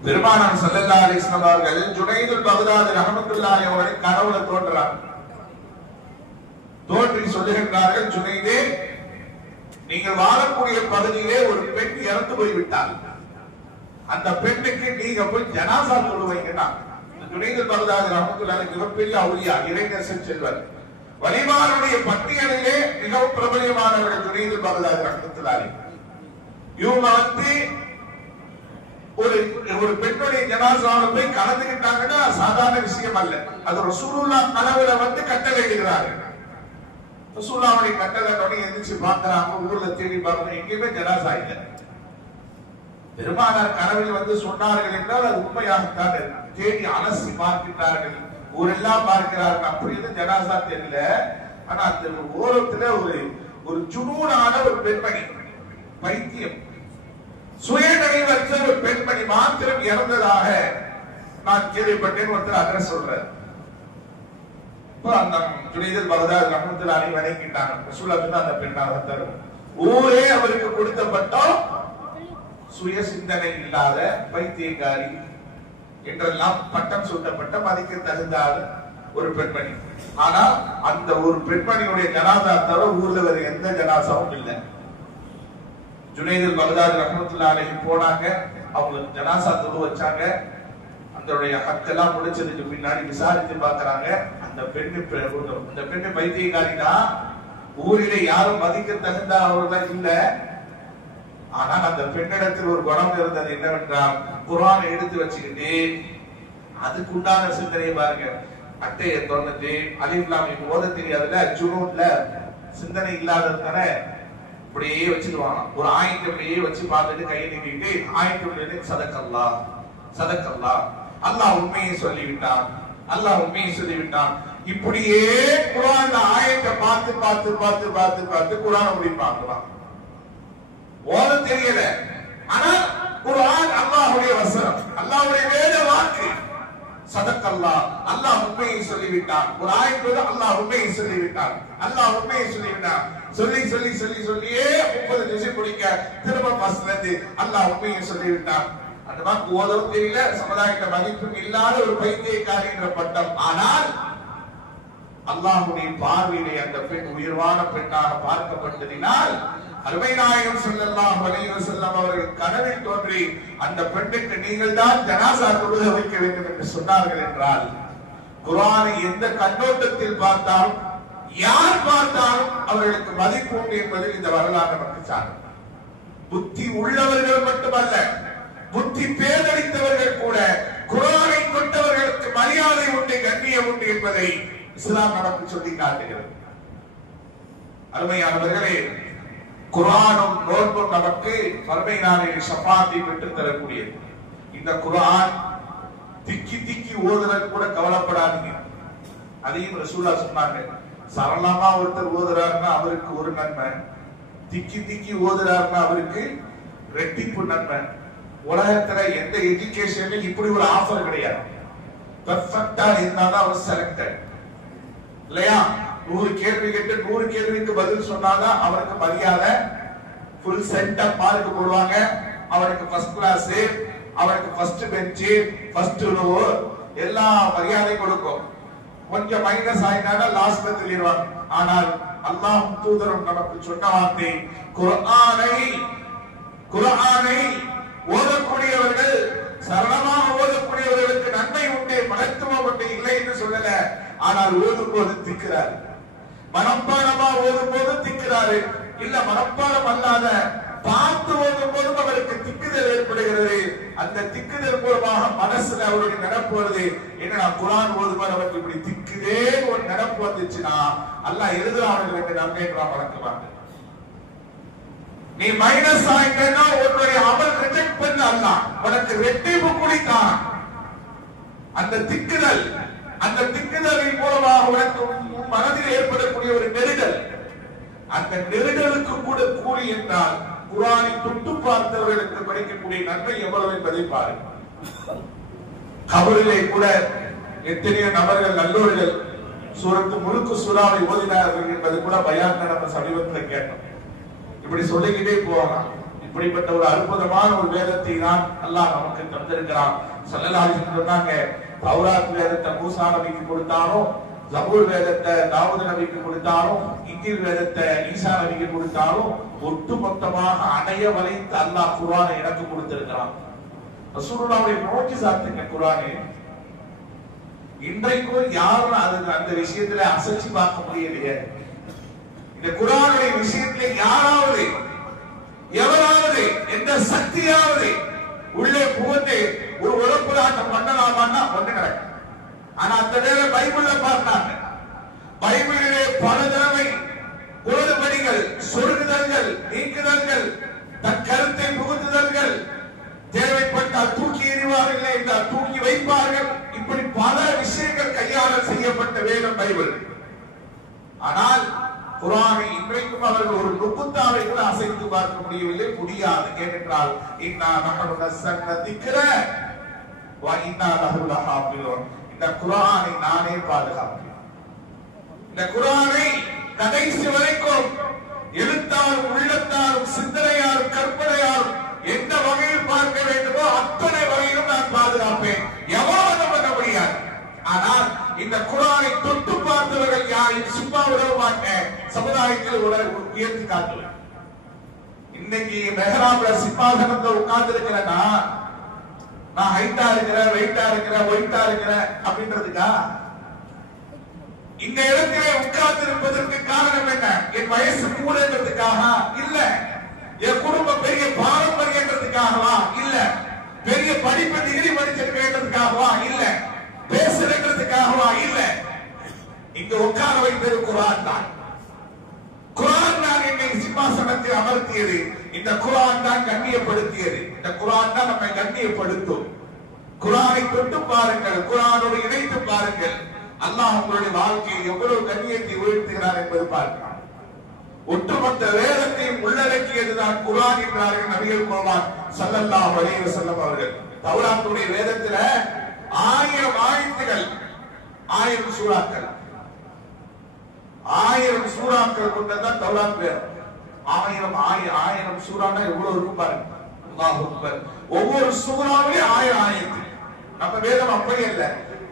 பெருமானார் ஸல்லல்லாஹு அலைஹி வஸல்லம் அவர்கள் ஜுனைதுல் பக்தாதி ரஹ்மத்துல்லாஹி அவர்களை கனவுல தோன்றுறார். தோன்றி சொல்லுகின்றார்கள், ஜுனைதே, நீங்கள் வாழக்கூடிய பகுதியிலே ஒரு பெண் இறந்து போய்விட்டார். அந்த பெண்ணுக்கு நீங்க போய் ஜனாசா தொழுவீங்கன்னா. ஜுனைதுல் பக்தாதி ரஹ்மத்துல்லாஹி மிகப்பெரிய அவுலியா, இறைநேசர் செல்வர். வலிமாருடைய பட்டியலிலே மிகவும் பிரபலியமானவர்கள் ஜுனைதுல் பக்தாதி ரஹ்மத்துல்லாஹி. இவங்க ஒரு பெண்ணுடைய ஜனாசாவை போய் கலந்துக்கிட்டாங்கன்னா சாதாரண விஷயம் அல்ல. அது ரசூலுல்லாஹ் கனவுல கட்டளை இடுறாரு. ரசூலுல்லாஹ்வுடைய கட்டளை எந்திரிச்சு பார்க்கறாங்க, ஊர்ல தேடி பார்க்கறாங்க, எங்கேயுமே ஜனாசா இல்லை. பெருமானார் கனவில் சொன்னார்கள் என்றால் அது உண்மையாகத்தான் தேடி அலசி பார்க்கிறார்கள், ஊரெல்லாம் பார்க்கிறார்கள். அப்படி எதுவும் ஜனாசா தெரியல. ஆனா அந்த ஓரத்துல ஒரு ஜுனூனான ஒரு பெண்மணி, பைத்தியம், சுயநினைவற்ற ஒரு பெண்மணி மாத்திரம் இறந்ததாக நான் கேள்விப்பட்டேன். ஒருத்தர் அட்ரஸ் சொல்றாரு. அந்த ஜுனைதுல் பக்தாதி ரஹ்மத்துல்லாஹி வணங்கிட்டாங்க. ரசூலுல்லாஹ் அந்த பெண்ணாக தரும். ஊரே அவருக்கு கொடுத்தப்பட்டோம் சுய சிந்தனை இல்லாத பைத்தியக்காரி என்றெல்லாம் பட்டம் சூட்டப்பட்ட மதிக்க தகுந்தாத ஒரு பெண்மணி. ஆனா அந்த ஒரு பெண்மணியுடைய ஜனாசா தவிர ஊர்ல வேற எந்த ஜனாசாவும் இல்லை. ஜுனைதுல் பக்தாதி ரஹ்மத்துல்லாஹி அலைஹி போனாங்க, அவங்களுக்கு ஜனாசா தொழு வச்சாங்க. அதோடைய ஹக்கெல்லாம் முடிச்சதுக்கு பின்னாடி விசாரித்து பார்க்கறாங்க. அந்த பெண்ணு பைத்தியக்காரி தான், ஊரிலே யாரும் மதிக்க தகுந்தவர்கள் இல்ல. ஆனால் அந்த பெண்ணிடத்தில் ஒரு குணம் இருந்தது. என்னவென்றால், குர்ஆனை எடுத்து வச்சுக்கிட்டு அதுக்குண்டான சிந்தனையை பாருங்க. அட்டையை திறந்துட்டு அலிஃப் லாம் மீம் ஓத தெரியாதுல, ஜுனூன்ல சிந்தனை இல்லாததுனால இப்படியே வச்சுக்குவாங்க. ஒரு ஆயத்தை அப்படியே வச்சு பார்த்துட்டு கையை நீட்டிட்டு ஆயத்துடைய சதக்கல்லாஹ் சதக்கல்லாஹ், அல்லாஹ் உண்மையை சொல்லிவிட்டான், அல்லாஹ் உண்மையை சொல்லிவிட்டான். இப்படியே குர்ஆன் ஆயத்தை பார்த்து பார்த்து பார்த்து பார்த்து பார்த்து குர்ஆனை முடிப்பாங்களாம். ஓத தெரியல, ஆனா குர்ஆன் அல்லாஹ்வுடைய வசனம், அல்லாஹ்வுடைய வேத வாக்கு. சதக்கல்லாஹ், அல்லாஹ் உண்மையை சொல்லிவிட்டான். ஒரு ஆயத்தோடு அல்லாஹ் உண்மையை சொல்லிவிட்டான், அல்லாஹ் உண்மையை சொல்லிவிட்டான். சொல்லி சொல்லி சொல்லி சொல்லியே 30 நிமிஷம் முடிக்க திரும்ப பஸ்லந்து அல்லாஹ் உண்மையை சொல்லிவிட்டான். அந்த மாதிரி ஓதவும் தெரியல, சமுதாயத்தை மதிப்பும் இல்லாத ஒரு பைத்தியக்காரி என்ற பட்டம். ஆனால் அல்லாஹ்வுடைய பார்வையிலே அந்த பெண் உயர்வான பெண்ணாக பார்க்கப்பட்டதினால் அருமை நாயகம் ஸல்லல்லாஹு அலைஹி வஸல்லம் அவர்கள் கனவில் தோன்றி அந்த பெண்ணுக்கு நீங்கள் தான் ஜனாசா தொழுக வைக்க வேண்டும் என்று சொன்னார்கள். என்றால் குர்ஆனை எந்த கண்ணோட்டத்தில் பார்த்தாலும், யார் பார்த்தாலும் அவர்களுக்கு மதிப்பு உண்டு என்பதில் இந்த வரலாறு நமக்கு சான்று. புத்தி உள்ளவர்கள் மட்டுமல்ல, புத்தி பேதளித்தவர்கள் கூட குர்ஆனை தொட்டவர்களுக்கு மரியாதை உண்டு, கண்ணியம் உண்டு என்பதை இஸ்லாம் நமக்கு சொல்லி காட்டுகிறது. அருமையானவர்களே, குர்ஆனும் நோன்பும் நமக்கு மறுமை நாளில் ஷஃபாத்தை பெற்றுத் தரக்கூடியது. இந்த குர்ஆன் திக்கி திக்கி ஓதுறது கூட கவலைப்படாதீங்க. அதையும் ரசூலுல்லாஹ் சொன்னாங்க. சரளமா ஒருத்தர் ஓதுறாருன்னா அவருக்கு ஒரு நன்மை, திக்கி திக்கி ஓதுறாருன்னா அவருக்கு ரெட்டிப்பு நன்மை. உலகத்துல எந்த எஜுகேஷன்லயும் இப்படி ஒரு ஆஃபர் கிடையாது. பெர்ஃபெக்ட்டா இருந்தாதான் அவர் செலக்டட் இல்லையா? 100 கேள்வி கேட்டு 100 கேள்விக்கு பதில் சொன்னாதான் அவருக்கு மரியாதை. ஃபுல் சென்டப் மார்க் போடுவாங்க. அவருக்கு ஃபர்ஸ்ட் கிளாஸ், அவருக்கு ஃபர்ஸ்ட் பெஞ்ச், ஃபர்ஸ்ட் ரோ, எல்லா மரியாதை கொடுக்கும். கொஞ்சம் மைனஸ் ஆயினால லாஸ்ட்ல தெரியுவாங்க. ஆனால் அல்லாஹ் தூதரும் நமக்கு சொன்ன வார்த்தை, குர்ஆனை ஓதக்கூடியவர்கள், சரளமாக ஓதக்கூடியவர்களுக்கு நன்மை உண்டு, மகத்துவம் உண்டு, இல்லை என்று சொல்லல. ஆனால் ஓதும் போது திக்கிறார். மனப்பாடமா ஓதும் போது திக்கிறாரு. இல்ல மனப்பாடம் அல்லாத பார்த்து ஓதும் போதும் அவருக்கு திக்குதல் ஏற்படுகிறது. அந்த திக்குதல் மூலமாக மனசுல அவருடைய நடப்பு வருது. என்னடா குர்ஆன் ஓதும்போது அவருக்கு இப்படி திக்குதே ஒரு நடப்பு வந்துச்சுன்னா அல்லாஹ் எழுதுறாங்க நன்மை வழங்குவாங்க. நீ மைனஸ் ஆயிட்டா உன்னுடைய அமல் ரிஜெக்ட் பண்ண அல்லாஹ் உனக்கு ரெட்டிப்பு குடித்தான். அந்த திக்குதலின் மூலமாக உனக்கு மனதில் ஏற்படக்கூடிய ஒரு நெருடல், அந்த நெருடலுக்கு கூட கூலி என்றால் குர்ஆனை தொட்டு பார்த்தவர்களுக்கு கிடைக்கக்கூடிய நன்மை எவ்வளவு என்பதை பாருங்கள். கபரிலே கூட எத்தனையோ நபர்கள் நல்லோர்கள் சூரத்து முழுக்க சூறாவை ஓதினார்கள் என்பது கூட பயான் நம்ம சமீபத்தில் கேட்டோம். இப்படி சொல்லிக்கிட்டே போகலாம். இப்படிப்பட்ட ஒரு அற்புதமான ஒரு வேதத்தை தான் அல்லாஹ் நமக்கு தந்திருக்கிறான். ஸல்லல்லாஹு அலைஹி வஸல்லம் சொன்னாங்க, தௌராத் வேதத்தை மூசா நபிக்கு கொடுத்தாலும், ஜபூர் வேதத்தை தாவூத் நபிக்கு கொடுத்தாலும், இன்ஜீல் வேதத்தை ஈசா நபிக்கு கொடுத்தாலும், ஒட்டுமொத்தமாக அடைய வளைத்து அல்லாஹ் குர்ஆனை எனக்கு கொடுத்திருக்கிறான். ரசூலுல்லாஹ்வுடைய முஅஜிஸாத்துங்க குர்ஆனே. இன்றைக்கும் யாரும் அந்த விஷயத்துல அசைச்சு பார்க்க முடியலையே. இந்த குர்ஆனுடைய விஷயத்துல யாராவது எவராவது எந்த சக்தியாவது உள்ளே புகுந்து ஒரு உலகப்புறாட்டம் பண்ணலாமான்னா ஒண்ணு கிடையாது. ஆனா அந்த வேலை பைபிள்ல பார்த்தாங்க. பைபிளிலே பல தடவை குளறுபடிகள், சொருகுதல்கள், நீக்குதல்கள், தன் கருத்தை புகுத்துதல்கள், தேவைப்பட்டால் தூக்கி எறிவார்கள் என்றால் தூக்கி வைப்பார்கள். இப்படி பல விஷயங்கள் கையாள செய்யப்பட்ட வேதம் பைபிள். ஆனால் குர்ஆனை இன்றைக்கும் அவர்கள் ஒரு நுகுத்தாவை கூட அசைத்து பார்க்க முடியவில்லை, முடியாது. ஏனென்றால் இன்னா நஹ்னு நஸல்னா திக்ர வ இன்னா லஹு லஹாஃபிலூன். இந்த குர்ஆனை நானே பாதுகாப்பேன். இந்த குர்ஆனை கடைசி வரைக்கும் எழுத்தாலும் உள்ளத்தாலும் சிந்தனையாலும் கற்பனையாலும் எந்த வகையில் பார்க்க வேண்டுமோ அத்தனை வகையிலும் நான் பாதுகாப்பேன். எவ்வளவு பண்ண முடியாது. ஆனால் இந்த குர்ஆனை தொட்டு பார்த்தவர்கள் யாரையும் சும்மா விட மாட்டேன். சமுதாயத்தில் உயர்த்தி காட்டுவேன். இன்னைக்கு மெஹராப்ல சிம்மாசனத்துல உட்கார்ந்து இருக்கிறேன்னா நான் ஹைட்டா இருக்கிறேன், வெயிட்டா இருக்கிறேன், ஒயிட்டா இருக்கிறேன் அப்படின்றதுக்கா? இந்த இடத்திலே உட்கார்ந்து இருப்பதற்கு காரணம் என்ன? என் வயசு கூடன்றதுக்காக இல்ல. என் குடும்பம் பெரிய பாரம்பரியன்றதுக்காகவா இல்ல. பெரிய படிப்பு டிகிரி படிச்சிருக்கிறதுக்காகவா இல்ல. பேசுறதுக்காகவா இல்ல. இங்க உட்கார வைத்தது குர்ஆன் தான். குர்ஆன் தான் என்னை சிம்மாசனத்தில் அமர்த்தியது. இந்த குர்ஆன் தான் கண்ணியப்படுத்தியது. இந்த குர்ஆன் தான் நம்மை கண்ணியப்படுத்தும். குர்ஆனை தொட்டு பாருங்கள், குர்ஆனோடு இணைத்து பாருங்கள். அல்லாஹ் உங்களுடைய வாழ்க்கையில் எவ்வளவு கண்ணியத்தை உயர்த்துகிறார் என்பது பார்க்கலாம். ஒட்டுமொத்த வேதத்தையும் உள்ளடக்கியதுதான் குர்ஆன் என்றார்கள் நபிகள் பெருமான் ஸல்லல்லாஹு அலைஹி வஸல்லம் அவர்கள். தௌராத்துடைய வேதத்துல 1000 ஆயத்துகள், 1000 சூறாக்கள், 1000 சூறாக்கள் கொண்டதான் தௌராத் வேதம். 1000 சூறானா எவ்வளவு இருக்கும் பாருங்க. அல்லாஹ் அக்பர். ஒவ்வொரு சூறாவிலும் 1000 ஆயத்து. நம்ம வேதம் அப்படி இல்ல.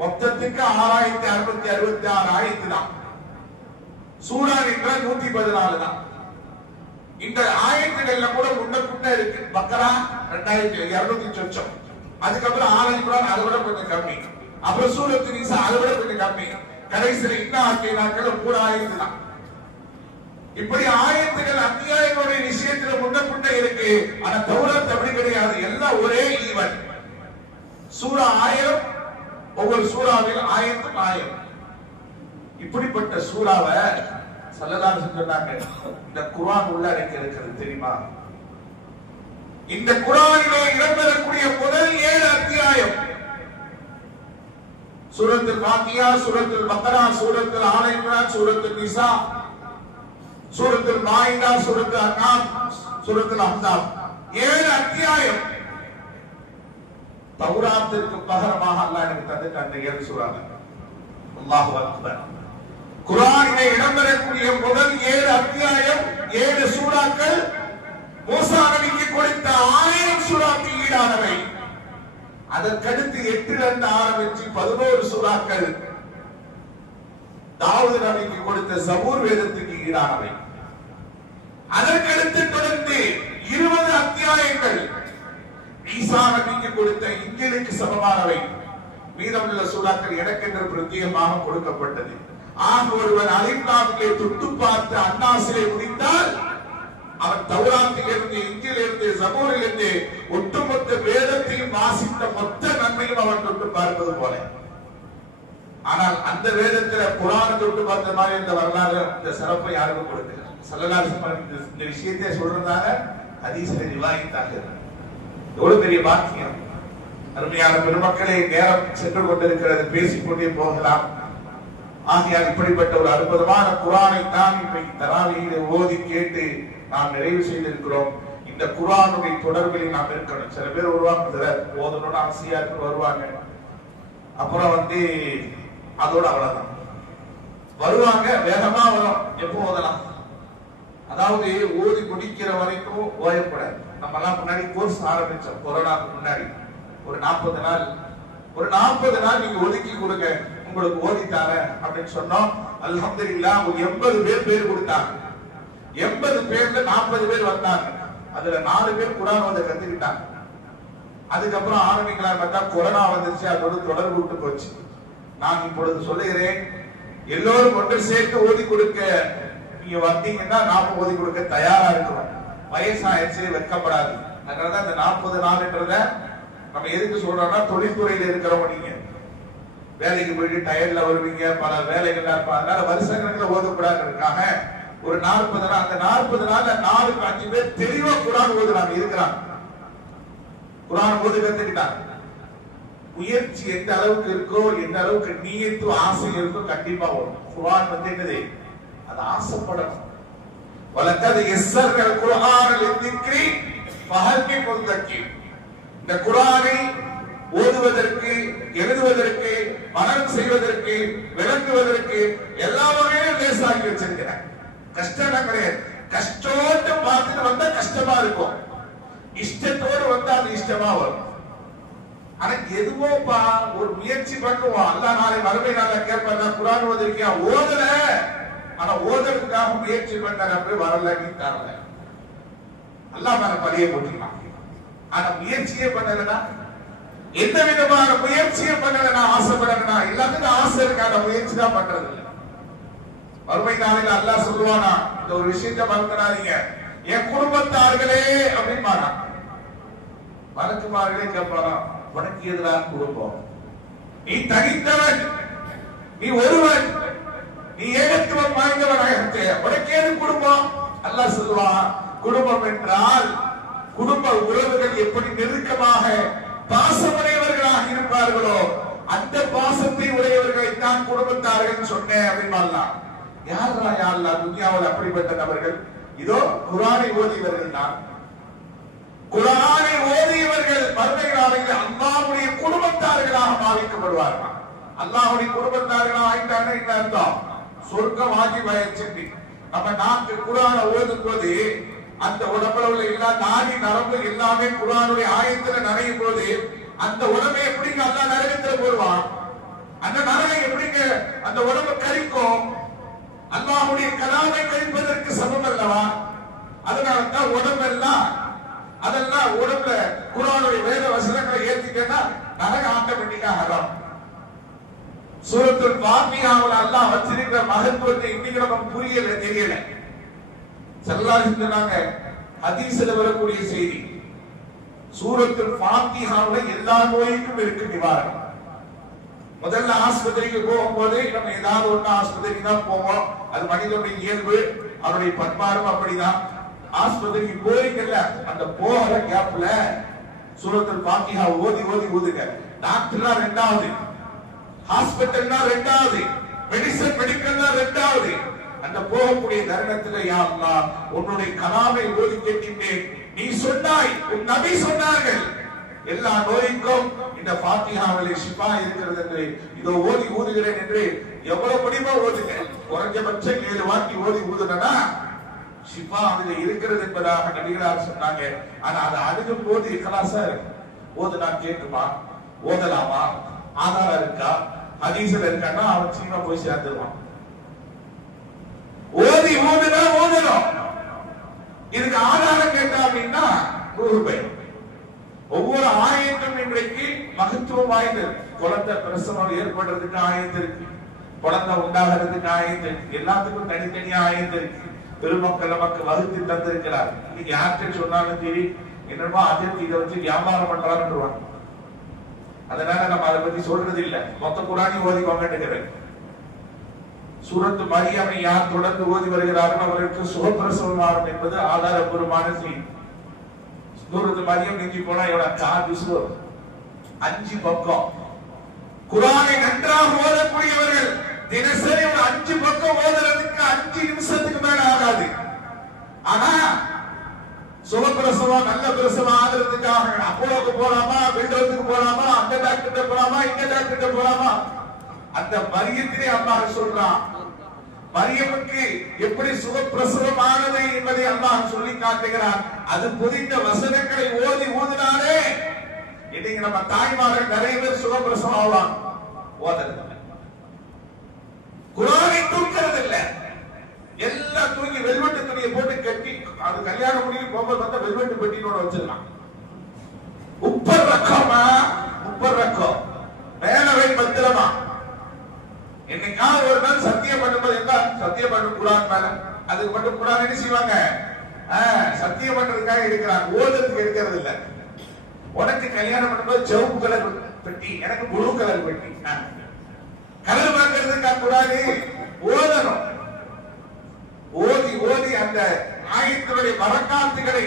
மொத்தத்துக்கு 6666 ஆயத்து தான். சூரா என்றால் 114 தான். இந்த ஆயத்துகள்ல கூட முன்ன இருக்கு. பக்கரா 2200 சொச்சம். அதுக்கப்புறம் ஆல் இம்ரான் அதை விட கொஞ்சம் கம்மி. அப்புறம் சூரத்து நிசா அதை விட கொஞ்சம் கம்மி. கடைசியில இன்னும் ஆயத்துகள் கூட ஆயத்து தான். இப்படி ஆயத்துகள் அத்தியாயங்களுடைய விஷயத்துல முன்ன இருக்கு. ஆனா தௌராத் அப்படி கிடையாது. எல்லாம் ஒரே ஈவன். சூரா 1000, ஒவ்வொரு சூறாவில் 1000. இப்படிப்பட்ட சூறாவை ஸல்லல்லாஹு அலைஹி வஸல்லம் சொன்னாங்க. இந்த குர்ஆன் உள்ளடக்கி இருக்கிறது தெரியுமா? இந்த குர்ஆனிலே இடம்பெறக்கூடிய முதல் 7 அத்தியாயம் சூரத்துல் ஃபாத்திஹா, சூரத்துல் பக்ரா, சூரத்துல் ஆல இம்ரான், சூரத்துல் நிசா, சூரத்துல் மாயிதா, சூரத்துல் அன்ஆம், சூரத்துல் அஹ்ஸாப். 7 அத்தியாயம். தௌராத்திற்கு பகரமாக அல்லாஹ் எனக்கு தந்த அந்த 7 சூறாக்கள். அல்லாஹு அக்பர். குர்ஆனிலே இடம்பெறக்கூடிய முதல் 7 அத்தியாயம், 7 சூறாக்கள் மூசா நபிக்கு கொடுத்த 1000 சூறாக்கள் ஈடானவை. அதற்கடுத்து 8ல இருந்து ஆரம்பிச்சு 11 சூறாக்கள் தாவூத் நபிக்கு கொடுத்த ஜபூர் வேதத்துக்கு ஈடானவை. அதற்கடுத்து தொடர்ந்து 20 அத்தியாயங்கள் ஈசா நபிக்கு கொடுத்த இன்ஜீலுக்கு சமமானவை. மீதமுள்ள சூறாக்கள் எனக்கென்று பிரத்யேகமாக கொடுக்கப்பட்டது. ஆக ஒருவன் அலிஃப்லாமிலே தொட்டு பார்த்து அன்னாசிலே முடித்தால் அவன் தௌராத்திலிருந்து, இன்ஜீலிலிருந்து, ஜபூரிலிருந்து ஒட்டுமொத்த வேதத்தையும் வாசித்த மொத்த நன்மையும் அவன் தொட்டு பார்ப்பது போல. ஆனால் அந்த வேதத்துல குர்ஆனை தொட்டு பார்த்த மாதிரி இந்த வரலாறு, இந்த சிறப்பை யாருக்கும் கொடுக்கல. ஸல்லல்லாஹு அலைஹி வஸல்லம் இந்த விஷயத்தை சொல்றதாக ஹதீஸ்ல ரிவாயத்தாக. எவ்வளவு பெரிய பாக்கியம். அருமையான பெருமக்களே, நேரம் சென்று கொண்டிருக்கிறது, பேசிக்கொண்டே போகலாம். ஆகையால் இப்படிப்பட்ட ஒரு அற்புதமான குர்ஆனை தான் இன்றைக்கு தராவியிலே ஓதி கேட்டு நாம் நிறைவு செய்திருக்கிறோம். இந்த குர்ஆனுடைய தொடர்பில் நாம் இருக்கணும். சில பேர் வருவாங்க, ஓதனோட ஆசையா இருக்கு வருவாங்க, அப்புறம் அதோட அவ்வளவுதான் வருவாங்க. வேகமா வரும், எப்போ ஓதலாம் அதாவது ஓதி முடிக்கிற வரைக்கும் ஓயப்படாது. நம்ம எல்லாம் முன்னாடி கோர்ஸ் ஆரம்பிச்சோம் கொரோனாக்கு முன்னாடி. ஒரு 40 நாள் நீங்க ஒதுக்கி கொடுங்க, உங்களுக்கு ஓதி தரேன் அப்படின்னு சொன்னோம். அல்ஹம்துலில்லாஹ் ஒரு 80 பேர் கொடுத்தாங்க. 80 பேர்ல 40 பேர் வந்தாங்க. அதுல 4 பேர் குர்ஆன் ஓத கத்துக்கிட்டாங்க. அதுக்கப்புறம் ஆரம்பிக்கலாம் பார்த்தா கொரோனா வந்துருச்சு, அதோட தொடர்பு விட்டு போச்சு. நான் இப்பொழுது சொல்லுகிறேன், எல்லோரும் ஒன்று சேர்த்து ஓதி கொடுக்க நீங்க வந்தீங்கன்னா நாம ஓதி கொடுக்க தயாரா இருக்கிறோம். வயசாயிடுச்சு, வெட்கப்படாது. அதனாலதான் இந்த 40 நாள்ன்றத நம்ம எதுக்கு சொல்றோம்னா, தொழில்துறையில இருக்கிறவங்க நீங்க வேலைக்கு போயிட்டு டயர்ல வருவீங்க, பல வேலைகள்லாம் இருப்பாங்க. அதனால வருஷக்கணக்கில் ஓதக்கூடாதுக்காக ஒரு 40 நாள், அந்த 40 நாள்ல 4-5 பேர் தெளிவா குர்ஆன் ஓதுறாங்க இருக்கிறாங்க. குர்ஆன் ஓதி கத்துக்கிட்டாங்க. முயற்சி எந்த அளவுக்கு இருக்கோ, எந்த அளவுக்கு நியத்து ஆசை இருக்கோ, கண்டிப்பா வரும். குர்ஆன் என்னது, அது ஆசைப்படணும். வலக்கத் யஸ்ஸர்னல் குர்ஆன லிذிக்ரி ஃபஹல் மின் முதக்கிர். இந்த குர்ஆனை ஓதுவதற்கு, எழுதுவதற்கு, மனனம் செய்வதற்கு, விளங்குவதற்கு எல்லா வகையிலும் லேசாக்கி வச்சிருக்கிறேன். கஷ்டம் கிடையாது. கஷ்டோட்டு பார்த்துட்டு வந்தா கஷ்டமா இருக்கும், இஷ்டத்தோடு வந்தா அது இஷ்டமா வரும். ஆனா எதுவோப்பா ஒரு முயற்சி பண்ணுவோம். அல்லாஹ் நாளை மறுமை நாள கேட்பான், குர்ஆன் ஓதிருக்கியா? ஓதல, ஆனா ஓதுறதுக்காக முயற்சி பண்ண அப்படி வரல, நீ தரல, அல்லாஹ் மேல பழிய போட்டுக்கலாம். ஆனா முயற்சியே பண்ணலனா, எந்த விதமான முயற்சியே பண்ணலனா, ஆசைப்படலனா, எல்லாத்துக்கும் ஆசை இருக்காத முயற்சி தான் பண்றது இல்லை. மறுமை நாளில் அல்லாஹ் சொல்லுவானா, இந்த ஒரு விஷயத்தை மறந்துடாதீங்க, என் குடும்பத்தார்களே அப்படின்னு வழக்குமார்களே கேட்பானா, உனக்கு எதிரான குடும்பம், நீ தனித்தவன், நீ ஒருவன், நீ ஏகத்துவம் வாய்ந்தவனாக, உனக்கு ஏது குடும்பம்? அல்லாஹ் சொல்லுவான், குடும்பம் என்றால் குடும்ப உறவுகள் எப்படி நெருக்கமாக பாசமுடையவர்களாக இருப்பார்களோ அந்த பாசத்தை உடையவர்களை தான் குடும்பத்தார்கள் சொன்னேன் அப்படின்னு. யாரா யாரா துனியாவில் அப்படிப்பட்ட நபர்கள்? இதோ குர்ஆனை ஓதியவர்கள் தான். குர்ஆனை ஓதியவர்கள் மறுமை நாளில் அல்லாஹ்வுடைய குடும்பத்தார்களாக பாவிக்கப்படுவார்கள். அல்லாஹ்வுடைய குடும்பத்தார்களாக ஆயிட்டாங்க. என்ன அர்த்தம்? சொர்க்கம் வாஜிபாயிடுச்சு. நம்ம நாக்கு குர்ஆனை ஓதும் போது அந்த உடம்புல உள்ள எல்லா நாடி நரம்பு எல்லாமே குர்ஆனுடைய ஆயத்துல நனையும் போது அந்த உடம்பை எப்படிங்க அல்லாஹ் நரகத்துல போடுவான்? அந்த நரகம் எப்படிங்க அந்த உடம்பு கரிக்கும்? அல்லாஹ்வுடைய கலாமை கழிப்பதற்கு சமம் அல்லவா? அதனாலதான் உடம்பெல்லாம் அதெல்லாம் உடம்புல குர்ஆனுடைய வேத வசனங்களை ஏத்திட்டா நரகம் ஆட்டோமேட்டிக்கா ஹராம். சூரத்துல் ஃபாத்திஹாவுல அல்லாஹ் வச்சிருக்கிற மகத்துவத்தை இன்னைக்கு நமக்கு புரியல, தெரியல. ஸல்லல்லாஹு சொன்னாங்க, ஹதீஸ்ல வரக்கூடிய செய்தி, சூரத்துல் ஃபாத்திஹாவுல எல்லா நோய்க்கும் இருக்கு நிவாரணம். முதல்ல ஆஸ்பத்திரிக்கு போகும்போது நம்ம ஏதாவது ஒண்ணு ஆஸ்பத்திரிக்கு தான் போவோம், அது மனிதனுடைய இயல்பு, அவருடைய பண்பாடும் அப்படிதான். ஆஸ்பத்திரிக்கு போறீங்கல்ல, அந்த போகிற கேப்ல சூரத்துல் ஃபாத்திஹா ஓதி ஓதி ஊதுங்க. டாக்டர்னா ரெண்டாவது, ஹாஸ்பிட்டல்னா ரெண்டாவது, மெடிக்கல்னா ரெண்டாவது. அந்த போகக்கூடிய தருணத்தில் யா அல்லாஹ் உன்னுடைய கலாமை ஓதி கேட்கின்றேன். நீ சொன்னாய், உன் நபி சொன்னார்கள், எல்லா நோய்க்கும் இந்த ஃபாத்திஹாவிலே ஷிஃபா இருக்கிறது என்று இதோ ஓதி ஊதுகிறேன் என்று எவ்வளவு முடியுமோ ஓதுங்க. குறைஞ்சபட்சம் 7 வாட்டி ஓதி ஊதுனா ஷிஃபா அதுல இருக்கிறது என்பதாக நபிகளார் சொன்னாங்க. ஆனா அதை அணுகும் போது இக்லாஸா இருக்கு. ஓதுனா கேட்குமா, ஓதலாமா, ஆதாரம் இருக்கா, ஹதீஸ்ல இருக்கான்னா அவன் சீமா போய் சேர்ந்துருவான். ஓதி ஊதுனா ஓதணும். இதுக்கு ஆதாரம் கேட்டா அப்படின்னா 100 ரூபாய். ஒவ்வொரு ஆயத்தும் இன்றைக்கு மகத்துவம் வாய்ந்தது. குழந்தை பிரசவம் ஏற்படுறதுக்கு ஆயத்து இருக்கு, குழந்தை உண்டாகிறதுக்கு ஆயத்து இருக்கு, எல்லாத்துக்கும் தனித்தனியா ஆயத்து இருக்கு. பெருமக்கள் நமக்கு வகுத்து தந்திருக்கிறார். இன்னைக்கு யார்கிட்ட சொன்னாலும் சரி, என்னமோ அதற்கு இதை வச்சு வியாபாரம் பண்றாருன்றாங்க. அதனால நம்ம அதை பத்தி சொல்றது இல்ல. மொத்த குர்ஆனை ஓதிக்கோங்க. சூரத்து மரியமை யார் தொடர்ந்து ஓதி வருகிறார்கள் அவர்களுக்கு சுகப்பிரசவம் ஆகும் என்பது ஆதாரபூர்வமான செய்தி. சூரத்து மரியம் நீங்கி போனா இவன 5 பக்கம். குர்ஆனை நன்றாக ஓதக்கூடியவர்கள் தினசரி ஒரு 5 பக்கம் ஓதுறதுக்கு 5 நிமிஷத்துக்கு மேல ஆகாது. ஆனா சுகப்பிரசவம் நல்ல பிரசவம் ஆகிறதுக்காக அப்போலோக்கு போலாமா, விண்டோஸுக்கு போலாமா, அந்த டாக்டர்கிட்ட போலாமா, இந்த டாக்டர்கிட்ட போலாமா, அந்த மரியத்திலே அல்லாஹ் சொல்றான், மரியமுக்கு எப்படி சுகப்பிரசவமானது என்பதை அல்லாஹ் சொல்லி காட்டுகிறார். அது புதிந்த வசனங்களை ஓதி ஊதினாலே இன்னைக்கு நம்ம தாய்மார்கள் நிறைய பேர் சுகப்பிரசவம் ஆகலாம். ஓதுறது குர்ஆனை தூக்கிறது இல்ல, எல்லாம் தூக்கி வெல்வெட்டு துணியை போட்டு கட்டி, அது கல்யாணம் முடிவு போகும்போது வந்து வெல்வெட்டு பெட்டினோட வச்சிடலாம். உப்பர் ரக்கமா, உப்பர் ரக்கம் மேலவை பத்திரமா. என்னைக்காவது ஒரு நாள் சத்தியம் பண்ணும்போது என்ன சத்தியம் பண்ணும் குர்ஆன் மேல, அதுக்கு மட்டும் குர்ஆன் என்ன செய்வாங்க, சத்தியம் பண்றதுக்காக எடுக்கிறாங்க, ஓதுறதுக்கு எடுக்கிறது இல்ல. உனக்கு கல்யாணம் பண்ணும்போது சிவப்பு கலர் பெட்டி, எனக்கு ப்ளூ கலர் பெட்டி, கலர் பார்க்கறதுக்கா கூடாது, ஓதணும். ஓதி ஓதி அந்த ஆயத்தினுடைய பரக்காத்துகளை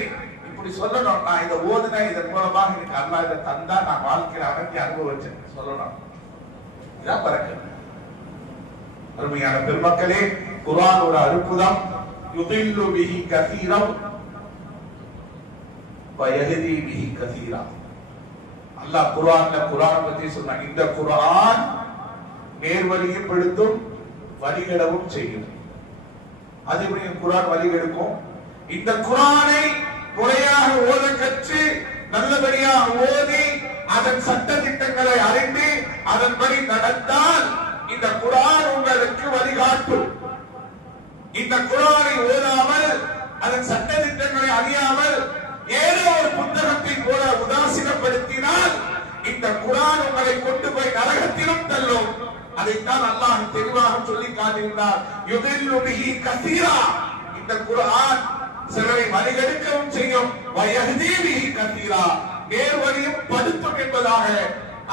இப்படி சொல்லணும். நான் இதை ஓதுனா இதன் மூலமாக எனக்கு அல்லாஹ் இதை தந்தா நான் வாழ்க்கையில அடக்கி அனுபவிச்சேன் சொல்லணும். இதான் பரக்கத். அருமையான பெருமக்களே, குர்ஆன் ஒரு அற்புதம். யுதில்லு பிஹி கஸீரம் வ யஹ்தி பிஹி கஸீரா. அல்லாஹ் குர்ஆன் பத்தி சொன்னான். இந்த குர்ஆன் நேர்வழியை படுத்தும் வழிகடவும் செய்யும். அது எப்படி குர்ஆன் வழிகெடுக்கும்? இந்த குர்ஆனை முறையாக ஓத கற்று நல்லபடியாக ஓதி அதன் சட்ட திட்டங்களை அறிந்து அதன்படி நடந்தால் இந்த குர்ஆன் உங்களுக்கு வழிகாட்டும். இந்த குர்ஆனை ஓதாமல் அதன் சட்ட திட்டங்களை அறியாமல் ஏதோ ஒரு புத்தகத்தை போல உதாசீனப்படுத்தினால் இந்த குர்ஆன் உங்களை கொண்டு போய் நரகத்திலும் தள்ளும். அதைத்தான் அல்லாஹ் தெளிவாக சொல்லி காட்டுகிறார். யுதில்லு பிஹி கஸீரா. இந்த குர்ஆன் சிலரை வழிகெடுக்கவும் செய்யும், வயஹ்தி பிஹி கஸீரா, நேர்வழியும் படுத்தும் என்பதாக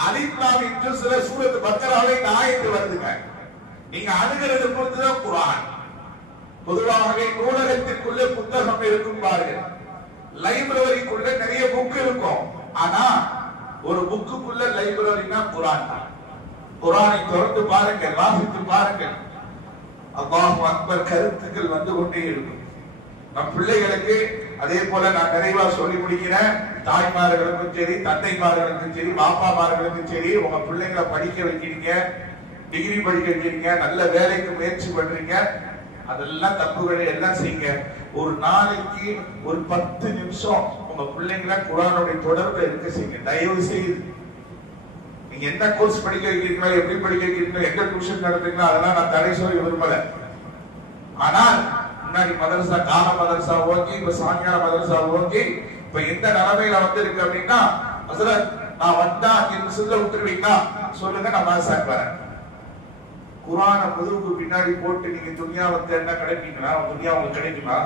அலிஃப் லாம் இன்று சில சூரத் பக்கராவை இந்த ஆயத்து வருதுங்க. நீங்க அணுகிறது பொறுத்துதான் குர்ஆன். பொதுவாகவே நூலகத்திற்குள்ள புத்தகம் இருக்கும் பாருங்க, லைப்ரரிக்குள்ள நிறைய புக் இருக்கும். ஆனா ஒரு புக்குக்குள்ள லைப்ரரினா குர்ஆன் தான். குர்ஆனை திறந்து பாருங்க, வாசித்து பாருங்க, அல்லாஹு அக்பர் கருத்துக்கள் வந்து கொண்டே இருக்கும். நம் பிள்ளைகளுக்கு அதே போல நான் நிறைவா சொல்லி முடிக்கிறேன். தாய்மார்களுக்கும் சரி, தந்தைமார்களுக்கும் சரி, பாப்பாமார்களுக்கும் சரி, உங்க பிள்ளைங்களை படிக்க வைக்கிறீங்க, டிகிரி படிக்க வைக்கிறீங்க, நல்ல வேலைக்கு முயற்சி பண்றீங்க, அதெல்லாம் தப்புகளை எல்லாம் செய்யுங்க. ஒரு நாளைக்கு ஒரு 10 நிமிஷம் உங்க பிள்ளைங்களை குர்ஆனுடைய தொடர்புல இருக்க செய்யுங்க. தயவு செய்து நீங்க என்ன கோர்ஸ் படிக்க வைக்கிறீங்களோ, எப்படி படிக்க வைக்கிறீங்களோ, எங்க டியூஷன் நடத்துறீங்களோ அதெல்லாம் நான் தடை சொல்ல விரும்பல. ஆனால் முன்னாடி மதரசா, கால மதரசா ஓகே, இப்ப சாயங்கால மதரசா ஓகே, இப்ப எந்த நிலைமையில வந்து இருக்கு அப்படின்னா, ஹஸ்ரத் நான் வந்தா 5 நிமிஷத்துல விட்டுருவீங்களா சொல்லுங்க, நான் மதரசாக்கு வரேன். குர்ஆனை முதுகுக்கு பின்னாடி போட்டு நீங்க துனியாவை தேடினா கிடைப்பீங்களா? துனியா உங்களுக்கு கிடைக்குமா?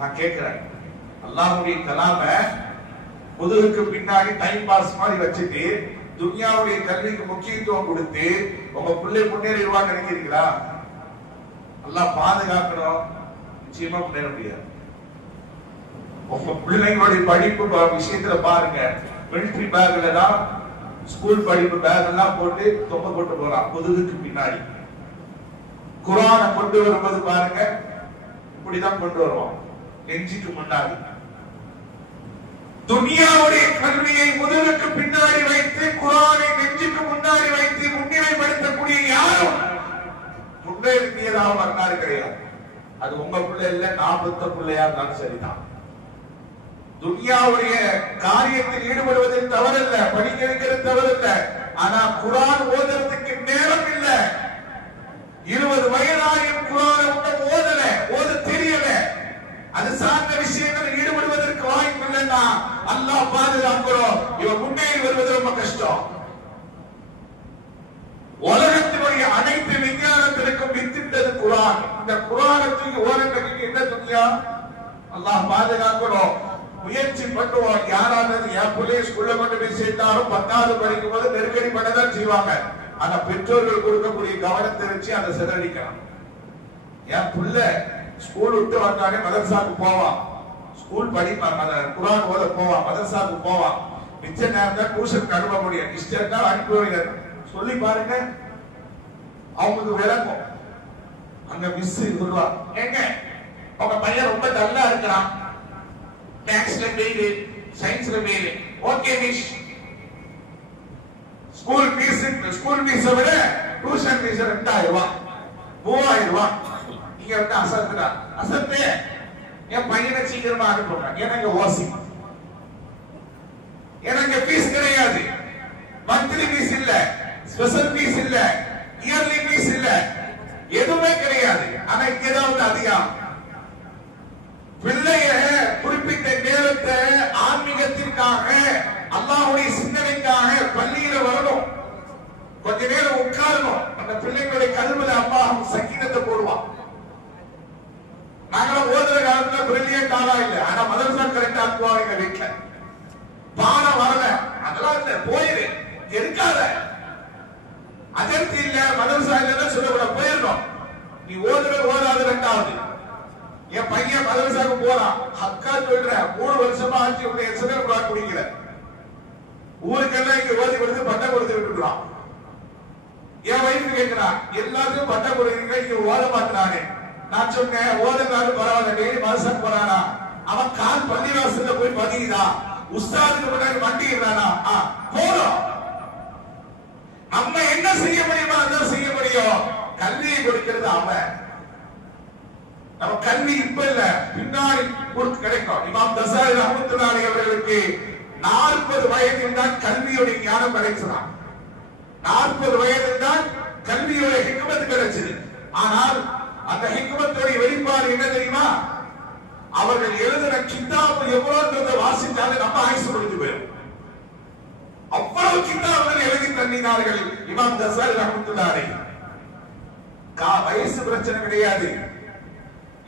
நான் கேட்கிறேன். அல்லாஹ்வுடைய கலாம முதுகுக்கு பின்னாடி டைம் பாஸ் மாதிரி வச்சுட்டு துனியாவுடைய கல்விக்கு முக்கியத்துவம் கொடுத்து உங்க பிள்ளை முன்னேறிடுவான்னு நினைக்கிறீங்களா? அல்லாஹ் பாதுகாக்கணும். நிச்சயமா முன்னேற முடியாது. உங்க பிள்ளைங்களுடைய படிப்பு விஷயத்துல பாருங்க, மிலிட்டரி பேக்ல தான் ஸ்கூல் படிப்பு பேக் எல்லாம் போட்டு தொங்க போட்டு போறான் முதுகுக்கு பின்னாடி. குர்ஆனை கொண்டு வரும்போது பாருங்க, இப்படிதான் கொண்டு வருவோம், நெஞ்சுக்கு முன்னாடி. துனியாவுடைய கல்வியை முதுகுக்கு பின்னாடி வைத்து குர்ஆனை நெஞ்சுக்கு முன்னாடி வைத்து முன்னிலைப்படுத்தக்கூடிய யாரும் முன்னேறியதாக வரலாறு கிடையாது. அது உங்க பிள்ளை இல்ல, நான் பெத்த பிள்ளையா இருந்தாலும் சரிதான். துனியாவுடைய காரியத்தில் ஈடுபடுவதில் தவறல்ல, படிக்க வைக்கிறது தவறல்ல. ஆனா குர்ஆன் ஓதுறதுக்கு நேரம் இல்ல. 20 வயதாயும் குர்ஆனை ஓதல, ஓத தெரியல, அது சார்ந்த விஷயங்கள் ஈடுபடுவதற்கு வாய்ப்பு இல்லைன்னா அல்லாஹ் பாதுகாக்கிறோம். இவன் முன்னேறி வருவது ரொம்ப கஷ்டம். உலகத்தினுடைய அனைத்து விஞ்ஞானத்திற்கும் வித்திட்டது குர்ஆன். இந்த குர்ஆனுக்கு ஓரத்துக்கு என்ன துனியா? அல்லாஹ் பாதுகாக்கிறோம். முயற்சி பண்ணுவோம். யாராவது என் பிள்ளைய ஸ்கூல்ல கொண்டு போய் சேர்த்தாலும் 10வது படிக்கும் போது நெருக்கடி பண்ணதான் செய்வாங்க. ஆனா பெற்றோர்கள் கொடுக்கக்கூடிய கவனத்தை வச்சு அதை சிதறடிக்கலாம். என் பிள்ளை ஸ்கூல் விட்டு வந்தானே மதரசாக்கு போவான், ஸ்கூல் படிப்பான், குர்ஆன் ஓத போவான், மதரசாக்கு போவான், மிச்ச நேரம் டியூஷன் அனுப்ப முடியும், இஷ்டம் தான் அனுப்பி சொல்லி பாருங்க, அவங்களுக்கு விளக்கும். அங்க மிஸ் சொல்லுவா, எங்க உங்க பையன் ரொம்ப டல்லா இருக்கிறான், மேக்ஸ்ல ஃபெயில், சயின்ஸ்ல fail. Okay miss, school fees விட டியூஷன் ஃபீஸ் 2000 ரூபாய். 3000 ரூபாய் நீங்க வந்து அசத்துறா அசத்து என் பையனை சீக்கிரமா அனுப்புங்க. எனக்கு ஓசி, எனக்கு ஃபீஸ் கிடையாது, மந்த்லி ஃபீஸ் இல்ல, ஸ்பெஷல் ஃபீஸ் இல்ல, இயர்லி ஃபீஸ் இல்ல, எதுவுமே கிடையாது. ஆனா இங்கதான் வந்து அதிகம். பிள்ளைய குறிப்பிட்ட நேரத்தை ஆன்மீகத்திற்காக அல்லாஹ்வுடைய சிந்தனைக்காக பள்ளியில வரணும், கொஞ்ச நேரம் உட்காரணும். அந்த பிள்ளைகளுடைய கல்வில அல்லாஹ் சக்கீனத்தை போடுவான். நாங்களும் ஓதுற காலத்துல பிரில்லியன்ட் ஆளா இல்ல, ஆனா மதரசா கரெக்டா ஆக்குவாங்க எங்க வீட்டுல. பாடம் வரல அதெல்லாம் இல்ல, போயிரு இருக்காத, அஜர்த்தி இல்ல மதரசா இல்லன்னு சொல்லக்கூட போயிடணும். நீ ஓதாத ரெண்டாவது. என் பையன் மதரசாவுக்கு போறான், அக்கா சொல்ற 3 வருஷமா ஆச்சு உடைய எக்ஸல் கூட குடிக்கல, ஊருக்கெல்லாம் இங்க ஓதி கொடுத்து பட்டம் கொடுத்து விட்டுறான். என் வயசு கேட்கிறான், எல்லாத்தையும் பட்டம் கொடுக்குறீங்க, இங்க ஓத மாட்டானே. நான் சொன்னேன் ஓதுனாலும் பரவாயில்ல, டெய்லி மதரசாக்கு போறானா, அவன் கால் பள்ளிவாசல்ல போய் பதியுதா, உஸ்தாதுக்கு முன்னாடி மண்டிடுறானா, போறோம். நம்ம என்ன செய்ய முடியுமோ அதான் செய்ய முடியும். கல்வியை கொடுக்கிறது அவன். நம்ம கல்வி இப்ப இல்ல, பின்னாடி கிடைக்கும். இமாம் தசாரி ரஹ்மத்துல்லாஹி அவர்களுக்கு 40 வயதில் தான் கல்வியுடைய ஞானம் கிடைச்சதான். 40 வயதில் தான் கல்வியுடைய ஹிக்மத் கிடைச்சது. ஆனால் அந்த ஹிக்மத்துடைய வெளிப்பாடு என்ன தெரியுமா? அவர்கள் எழுதின கிதாபு எவ்வளவுன்றதை வாசித்தாலும் நம்ம ஆயுசு முடிஞ்சு போயிடும். அவ்வளவு கிதாபுகள் எழுதி தந்தினார்கள் இமாம் தசாரி ரஹ்மத்துல்லாஹி. வயசு பிரச்சனை கிடையாது.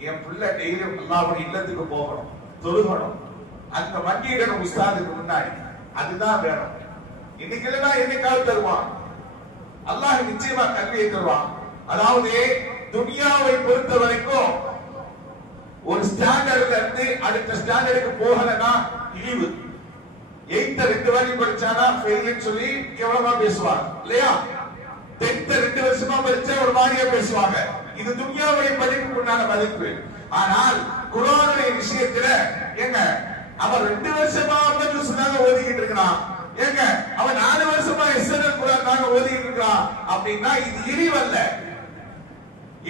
என் பிள்ளை டெய்லி அல்லாஹ்வுடைய இல்லத்துக்கு போகணும், தொழுகணும், அந்த மண்டியிடணும் உஸ்தாதுக்கு முன்னாடி, அதுதான் வேணும். இன்னைக்கு இல்லைன்னா என்னைக்காவது தருவான் அல்லாஹ், நிச்சயமா கல்வியை தருவான். அதாவது துனியாவை பொறுத்த வரைக்கும் ஒரு ஸ்டாண்டர்ட்ல இருந்து அடுத்த ஸ்டாண்டர்டுக்கு போகலன்னா இழிவு. 8th 2 வரைக்கும் படிச்சானா ஃபெயில்னு சொல்லி எவ்வளவா பேசுவாங்க இல்லையா? 10th 2 வருஷமா படிச்சா ஒரு மாதிரியா பேசுவாங்க. இது துனியாவுடைய படிப்புக்கு உண்டான மதிப்பு. ஆனால் குர்ஆனுடைய விஷயத்துல ஏங்க அவன் 2 வருஷமா ஜுஸ்னாக ஓதிக்கிட்டு இருக்கான், ஏங்க அவன் 4 வருஷமா எஸ்எல் குர்ஆனாக ஓதிக்கிட்டு இருக்கான் அப்படின்னா இது இழிவல்ல,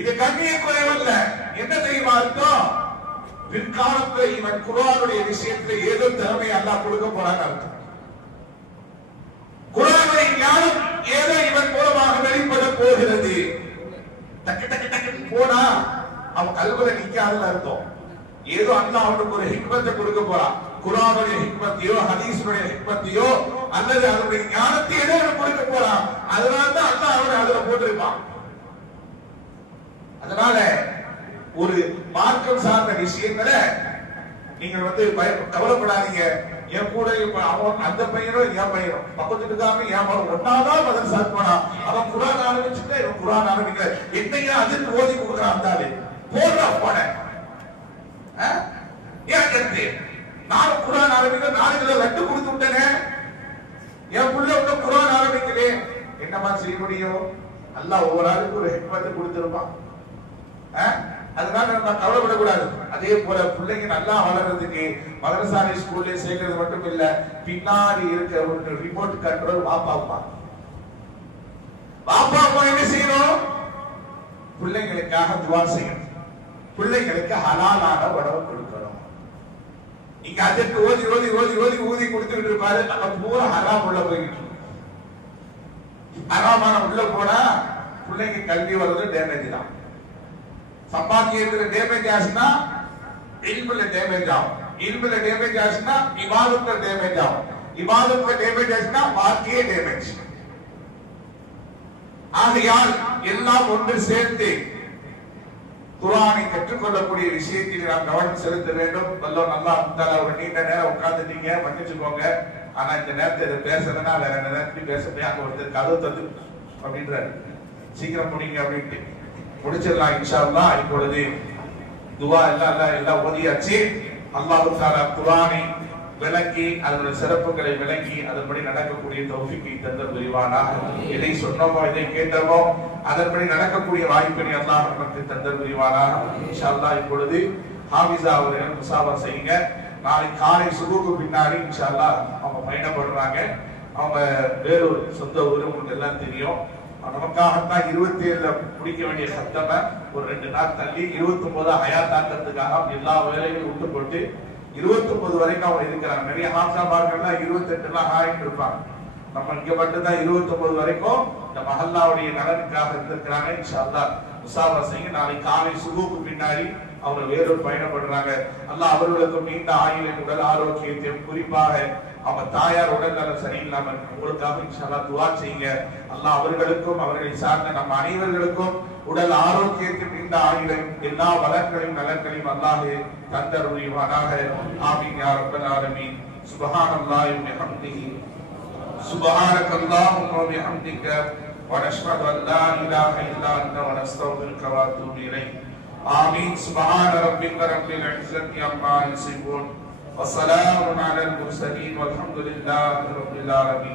இது கண்ணிய குறைவல்ல. என்ன தெரியுமா அர்த்தம்? பிற்காலத்துல இவன் குர்ஆனுடைய விஷயத்துல ஏதோ திறமை அல்லாஹ் கொடுக்க போறான்னு அர்த்தம். குர்ஆனுடைய ஞானம் ஏதோ இவன் மூலமாக வெளிப்பட போகிறது. டக்கு டக்கு டக்கு போனா அவன் கல்வில நிக்காதுன்னு அர்த்தம். ஏதோ அல்லாஹ் அவனுக்கு ஒரு ஹிக்மத்தை கொடுக்க போறான். குர்ஆனுடைய ஹிக்மத்தையோ ஹதீஸுடைய ஹிக்மத்தையோ அல்லது அதனுடைய ஞானத்தை ஏதோ கொடுக்க போறான். அதனாலதான் அல்லாஹ் அவனை அதுல போட்டிருப்பான். அதனால ஒரு மார்க்கம் சார்ந்த விஷயங்களை நீங்க வந்து கவலைப்படாதீங்க. என் கூட அவன் அந்த பையனும் என் பையனும் பக்கத்து இருக்காம என் மகன் ஒன்னாதான் மதரசா போனா, அவன் குர்ஆன் ஆரம்பிச்சுட்டா இவன் குர்ஆன் ஆரம்பிக்கல, என்னையா அதுக்கு ஓதி கொடுக்குறான். தாலே போடுறா போன ஏன் கேட்டு நானும் குர்ஆன் ஆரம்பிக்க 4 கிலோ லட்டு கொடுத்து விட்டேனே, என் புள்ள ஒன்னும் குர்ஆன் ஆரம்பிக்கலே, என்னமா செய்ய முடியும்? அல்லாஹ் ஒவ்வொரு ஆளுக்கு ஒரு ஹிக்மத்தை கொடுத்திருப்பான். அதனால நம்ம கவலைப்படக்கூடாது. அதே போல பிள்ளைங்க நல்லா வளர்றதுக்கு மதரசாலை ஸ்கூல்ல சேர்க்கிறது மட்டும் இல்ல, பின்னாடி இருக்க ஒரு ரிமோட் கண்ட்ரோல் வாப்பா என்ன செய்யணும்? பிள்ளைங்களுக்காக துவா செய்யணும், பிள்ளைங்களுக்கு ஹலாலான உணவு கொடுக்கணும். இங்க அதற்கு ஓதி ஓதி ஓதி ஓதி ஊதி கொடுத்துட்டு இருப்பாரு, நம்ம பூரா ஹராம் உள்ள போயிட்டு ஹராமான உள்ள போனா பிள்ளைங்க கல்வி வர்றது டேமேஜ் தான். சம்பாத்தியத்துல டேமேஜ் ஆச்சுன்னா இல்முல டேமேஜ் ஆகும், இல்முல டேமேஜ் ஆச்சுன்னா இபாதத்துல டேமேஜ் ஆகும், இபாதத்துல டேமேஜ் ஆச்சுன்னா வாழ்க்கையே டேமேஜ். ஆகையால் எல்லாம் ஒன்று சேர்த்து குர்ஆனை கற்றுக்கொள்ளக்கூடிய விஷயத்தில் நாம் கவனம் செலுத்த வேண்டும். வல்லோன் அல்லாஹ் தஆலா ஒரு நீண்ட நேரம் உட்கார்ந்துட்டீங்க, மன்னிச்சுக்கோங்க. ஆனா இந்த நேரத்தை இதை பேசலன்னா வேற நேரத்துக்கு பேசப்பே அங்க ஒருத்தர் கதவு தந்து அப்படின்றாரு, சீக்கிரம் முடிங்க அப்படின்ட்டு முடிச்சிடலாம் இன்ஷா அல்லாஹ். இப்பொழுது துவா எல்லாம் ஓதியாச்சு. அல்லாஹ் தஆலா குர்ஆனை விளங்கி அதனுடைய சிறப்புகளை விளங்கி அதன்படி நடக்கக்கூடிய தௌஃபீக்கை தந்தல் புரிவானாக. எதை சொன்னோமோ எதை கேட்டோமோ அதன்படி நடக்கக்கூடிய வாய்ப்பினை அல்லாஹ் நமக்கு தந்தல் புரிவானாக. இன்ஷா அல்லாஹ் இப்பொழுது ஹாஃபிஸா அவர்கள் முசாஃபா செய்யுங்க. நாளை காலை சுபுக்கு பின்னாடி இன்ஷா அல்லாஹ் அவங்க பயணப்படுறாங்க. அவங்க வேறொரு சொந்த ஊர் உங்களுக்கு எல்லாம் தெரியும். நமக்காகத்தான் 27ல முடிக்க வேண்டிய சத்தம ஒரு 2 நாள் தள்ளி 29 ஹயாத்தாக்கிறதுக்காக எல்லா வேலையும் விட்டு போட்டு 29 வரைக்கும் அவங்க இருக்கிறாங்க. நிறைய ஹாசாபாக்கள்லாம் 28 ஆகிட்டு இருப்பாங்க. நம்ம இங்க மட்டும்தான் 29 வரைக்கும் இந்த மஹல்லாவுடைய நலனுக்காக இருந்திருக்கிறாங்க. இன்ஷா அல்லாஹ் முசாவா செய்ய நாளை காலை சுபுக்கு பின்னாடி அவங்க வேறொரு பயணப்படுறாங்க. அல்லாஹ் அவர்களுக்கு நீண்ட ஆயுளின் உடல் ஆரோக்கியத்தையும் குறிப்பாக அவங்க தாயார் உடல் நலம் சரியில்லாம உங்களுக்காக இன்ஷா அல்லாஹ் துஆ செய்யுங்க. அல்லாஹ் அவர்களுக்கும் அவர்களை சார்ந்த நம்ம அனைவர்களுக்கும் உடல் ஆரோக்கியத்தையும் நீண்ட ஆயுளையும் எல்லா வளங்களையும் நலன்களையும் அல்லாஹ் தந்தருள்வானாக. ஆமீன் யா ரப்பல் ஆலமீன். சுப்ஹானல்லாஹி வ பிஹம்திஹி سبحانك اللهم وبحمدك ونشهد ان لا اله الا انت ونستغفرك ونتوب اليك. آمين. سبحان ربك رب العزة عما يصفون وسلام على المرسلين والحمد لله رب العالمين.